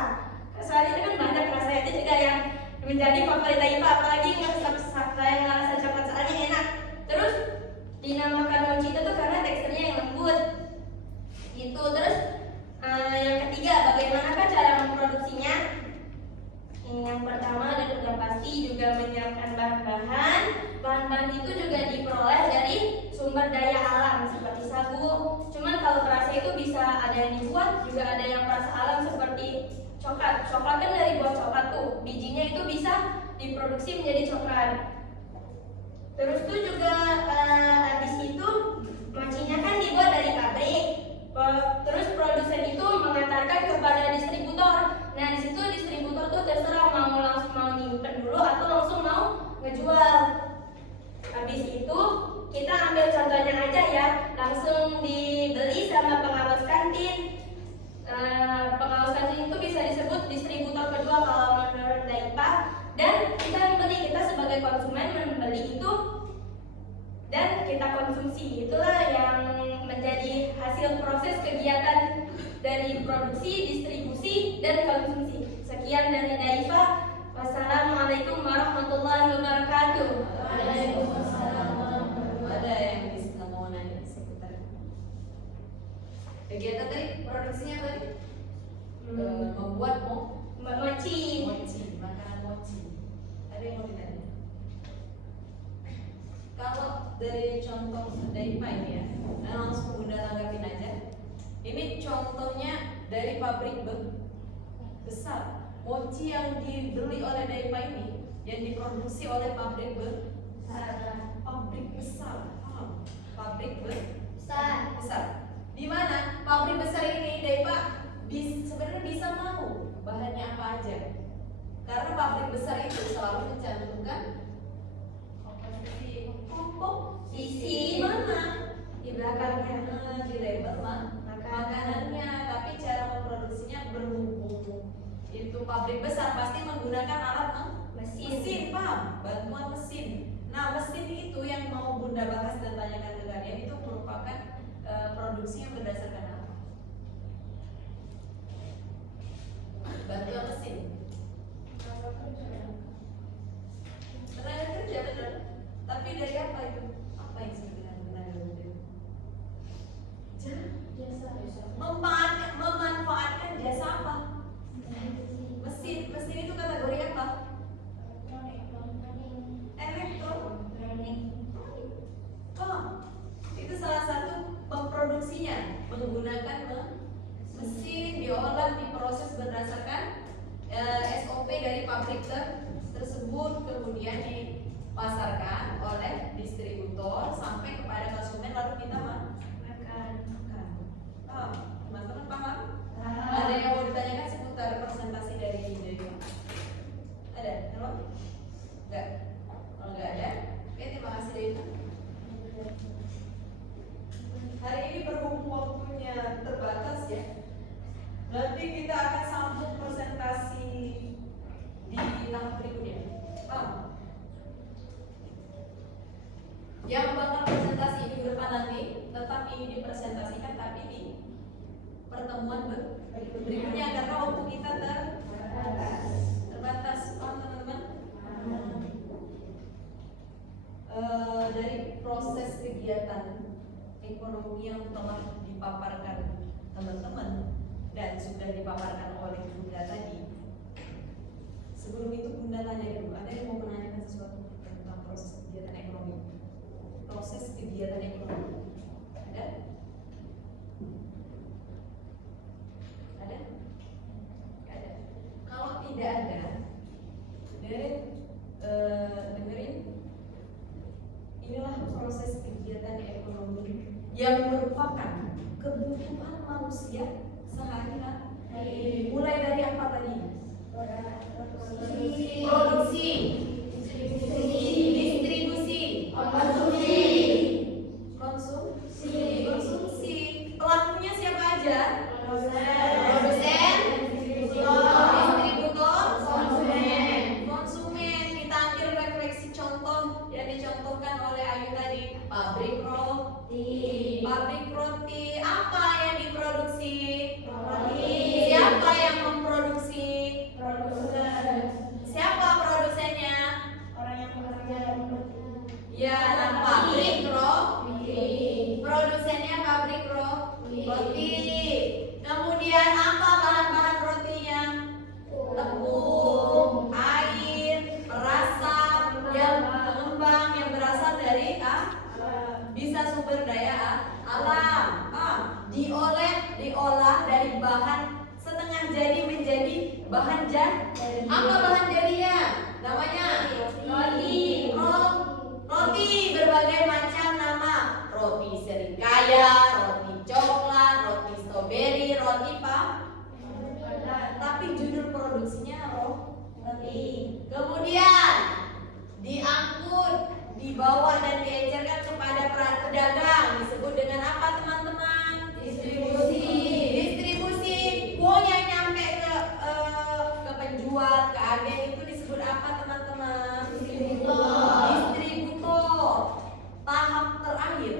Soalnya itu kan banyak rasa, itu juga yang menjadi favorit Daipa, apalagi saya ngerasa coklat soalnya enak. Terus dinamakan mochi itu tuh karena teksturnya yang lembut gitu. Terus yang ketiga, bagaimanakah cara memproduksinya? Yang pertama dan udah pasti juga menyiapkan bahan-bahan. Bahan-bahan itu juga diperoleh dari sumber daya alam seperti sagu. Cuman kalau perasa itu bisa ada yang dibuat, juga ada yang perasa alam seperti coklat. Coklat kan dari buah coklat tuh, bijinya itu bisa diproduksi menjadi coklat. Terus tuh juga habis itu mochinya kan dibuat dari pabrik. Terus produsen itu mengantarkan kepada distributor. Nah di situ distributor tuh terserah mau langsung mau nyimpen dulu atau langsung mau ngejual. Habis itu kita ambil contohnya aja ya, langsung dibeli sama pengawas kantin. Pengawas kantin itu bisa disebut distributor kedua kalau menurut Daipa. Dan kita yang beli, kita sebagai konsumen membeli itu dan kita konsumsi. Itulah yang menjadi hasil proses kegiatan dari produksi, distribusi, dan konsumsi. Sekian dari Daipa. Wassalamualaikum warahmatullahi wabarakatuh. Ada yang bisa mau nanya seputar kegiatan tadi, produksinya apa tadi? Membuat Mochi. makanan mochi. Ada yang mau ditanya? Kalau dari contoh Daipa ini ya, langsung Bunda tanggapin aja. Ini contohnya dari pabrik besar. Mochi yang dibeli oleh Daipa ini yang diproduksi oleh pabrik besar. Paham? Pabrik besar. Di mana pabrik besar ini Daipa sebenarnya bisa mau bahannya apa aja. Karena pabrik besar itu selalu mencantumkan komposisi mana Di belakangnya. di label makanannya, tapi cara memproduksinya berhubung itu pabrik besar pasti menggunakan alat mesin, paham? Bantuan mesin. Nah mesin itu yang mau Bunda bahas dan tanyakan ke kalian itu merupakan produksi yang berdasarkan apa? Bantuan mesin. Tenaga kerja benar. Tapi dari apa itu? Apa yang disebut dengan tenaga kerja? Memanfaatkan jasa apa? Mesin itu kategori apa? Elektronik. Oh, itu salah satu memproduksinya menggunakan mesin, diolah, diproses berdasarkan SOP dari pabrik tersebut, kemudian dipasarkan oleh distributor sampai kepada konsumen, lalu kita makan. Oh, teman-teman paham? Ada yang mau ditanyakan seputar presentasi dari ada? Halo? Enggak? Kalau enggak ada, oke, terima kasih Dewi. Hari ini berhubung waktunya terbatas ya, nanti kita akan sambung presentasi di tahap berikutnya. Yang bakal presentasi minggu depan nanti tetap ini dipresentasikan, tapi di pertemuan berikutnya karena waktu kita terbatas. Teman-teman, dari proses kegiatan ekonomi yang telah dipaparkan teman-teman dan sudah dipaparkan oleh Bunda tadi. Sebelum itu Bunda tanya dulu, ada yang mau menanyakan sesuatu tentang proses kegiatan ekonomi? Proses kegiatan ekonomi ada? Ada? Ada. Kalau tidak ada, dengerin. Inilah proses kegiatan ekonomi yang merupakan kebutuhan manusia sehari-hari. Mulai dari apa tadi? Produksi, distribusi, konsumsi. Pelakunya siapa aja? Produsen, distributor, konsumen. Kita ambil refleksi contoh yang dicontohkan oleh Ayu tadi. Pabrik roti. Apa yang Roti. Kemudian apa bahan-bahan rotinya? Tepung, air, perasa, yang pengembang yang berasal dari bisa sumber daya alam. Diolah dari bahan setengah jadi menjadi bahan jadi. Apa bahan jadinya? Namanya roti. Roti berbagai macam nama. Roti serikaya, roti coklat, roti stroberi, roti tapi judul produksinya roti. Kemudian diangkut, dibawa dan diecerkan kepada pedagang. Disebut dengan apa teman-teman? Distribusi. Distribusi. Uangnya nyampe ke penjual, ke agen itu disebut apa teman-teman? Distributor. Distributor. Tahap terakhir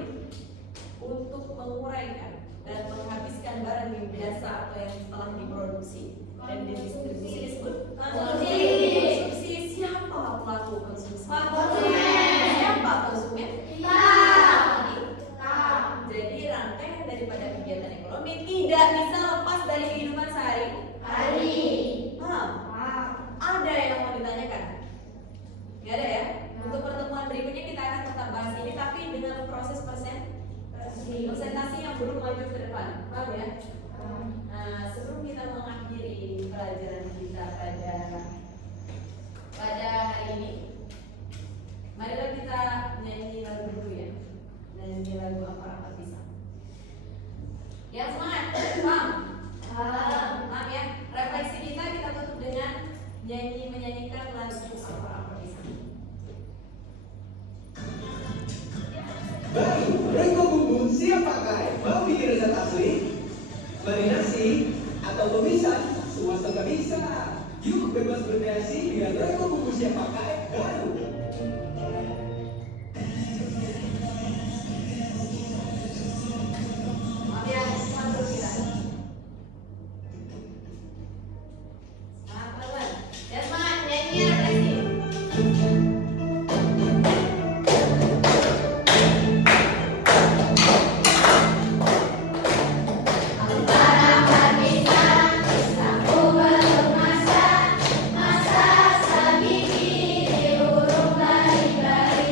untuk menguraikan dan menghabiskan barang yang biasa atau yang telah diproduksi dan didistribusi disebut konsumsi. Siapa pelaku konsumsi? Konsumen. Siapa konsumen? Jadi rangkaian daripada kegiatan ekonomi tidak bisa lepas dari kehidupan sehari-hari. Ada yang mau ditanyakan? Gak ada ya? Untuk pertemuan berikutnya kita akan tetap bahas ini, tapi dengan proses presentasi yang belum maju ke depan. Paham ya? Nah, sebelum kita mengakhiri pelajaran kita pada hari ini, marilah kita nyanyi lagu dulu ya. Nyanyi lagu apa pisang. Yang semangat, paham? Paham ya? Refleksi kita tutup dengan menyanyikan lagu apa pisang. Baru, Rego Bumbu siap pakai. Mau bikin resep asli? Marinasi atau tumisan? Semua serba bisa. Yuk bebas berkreasi dengan Rego Bumbu siap pakai baru. Masa sabiki diurung bari-bari.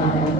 Ada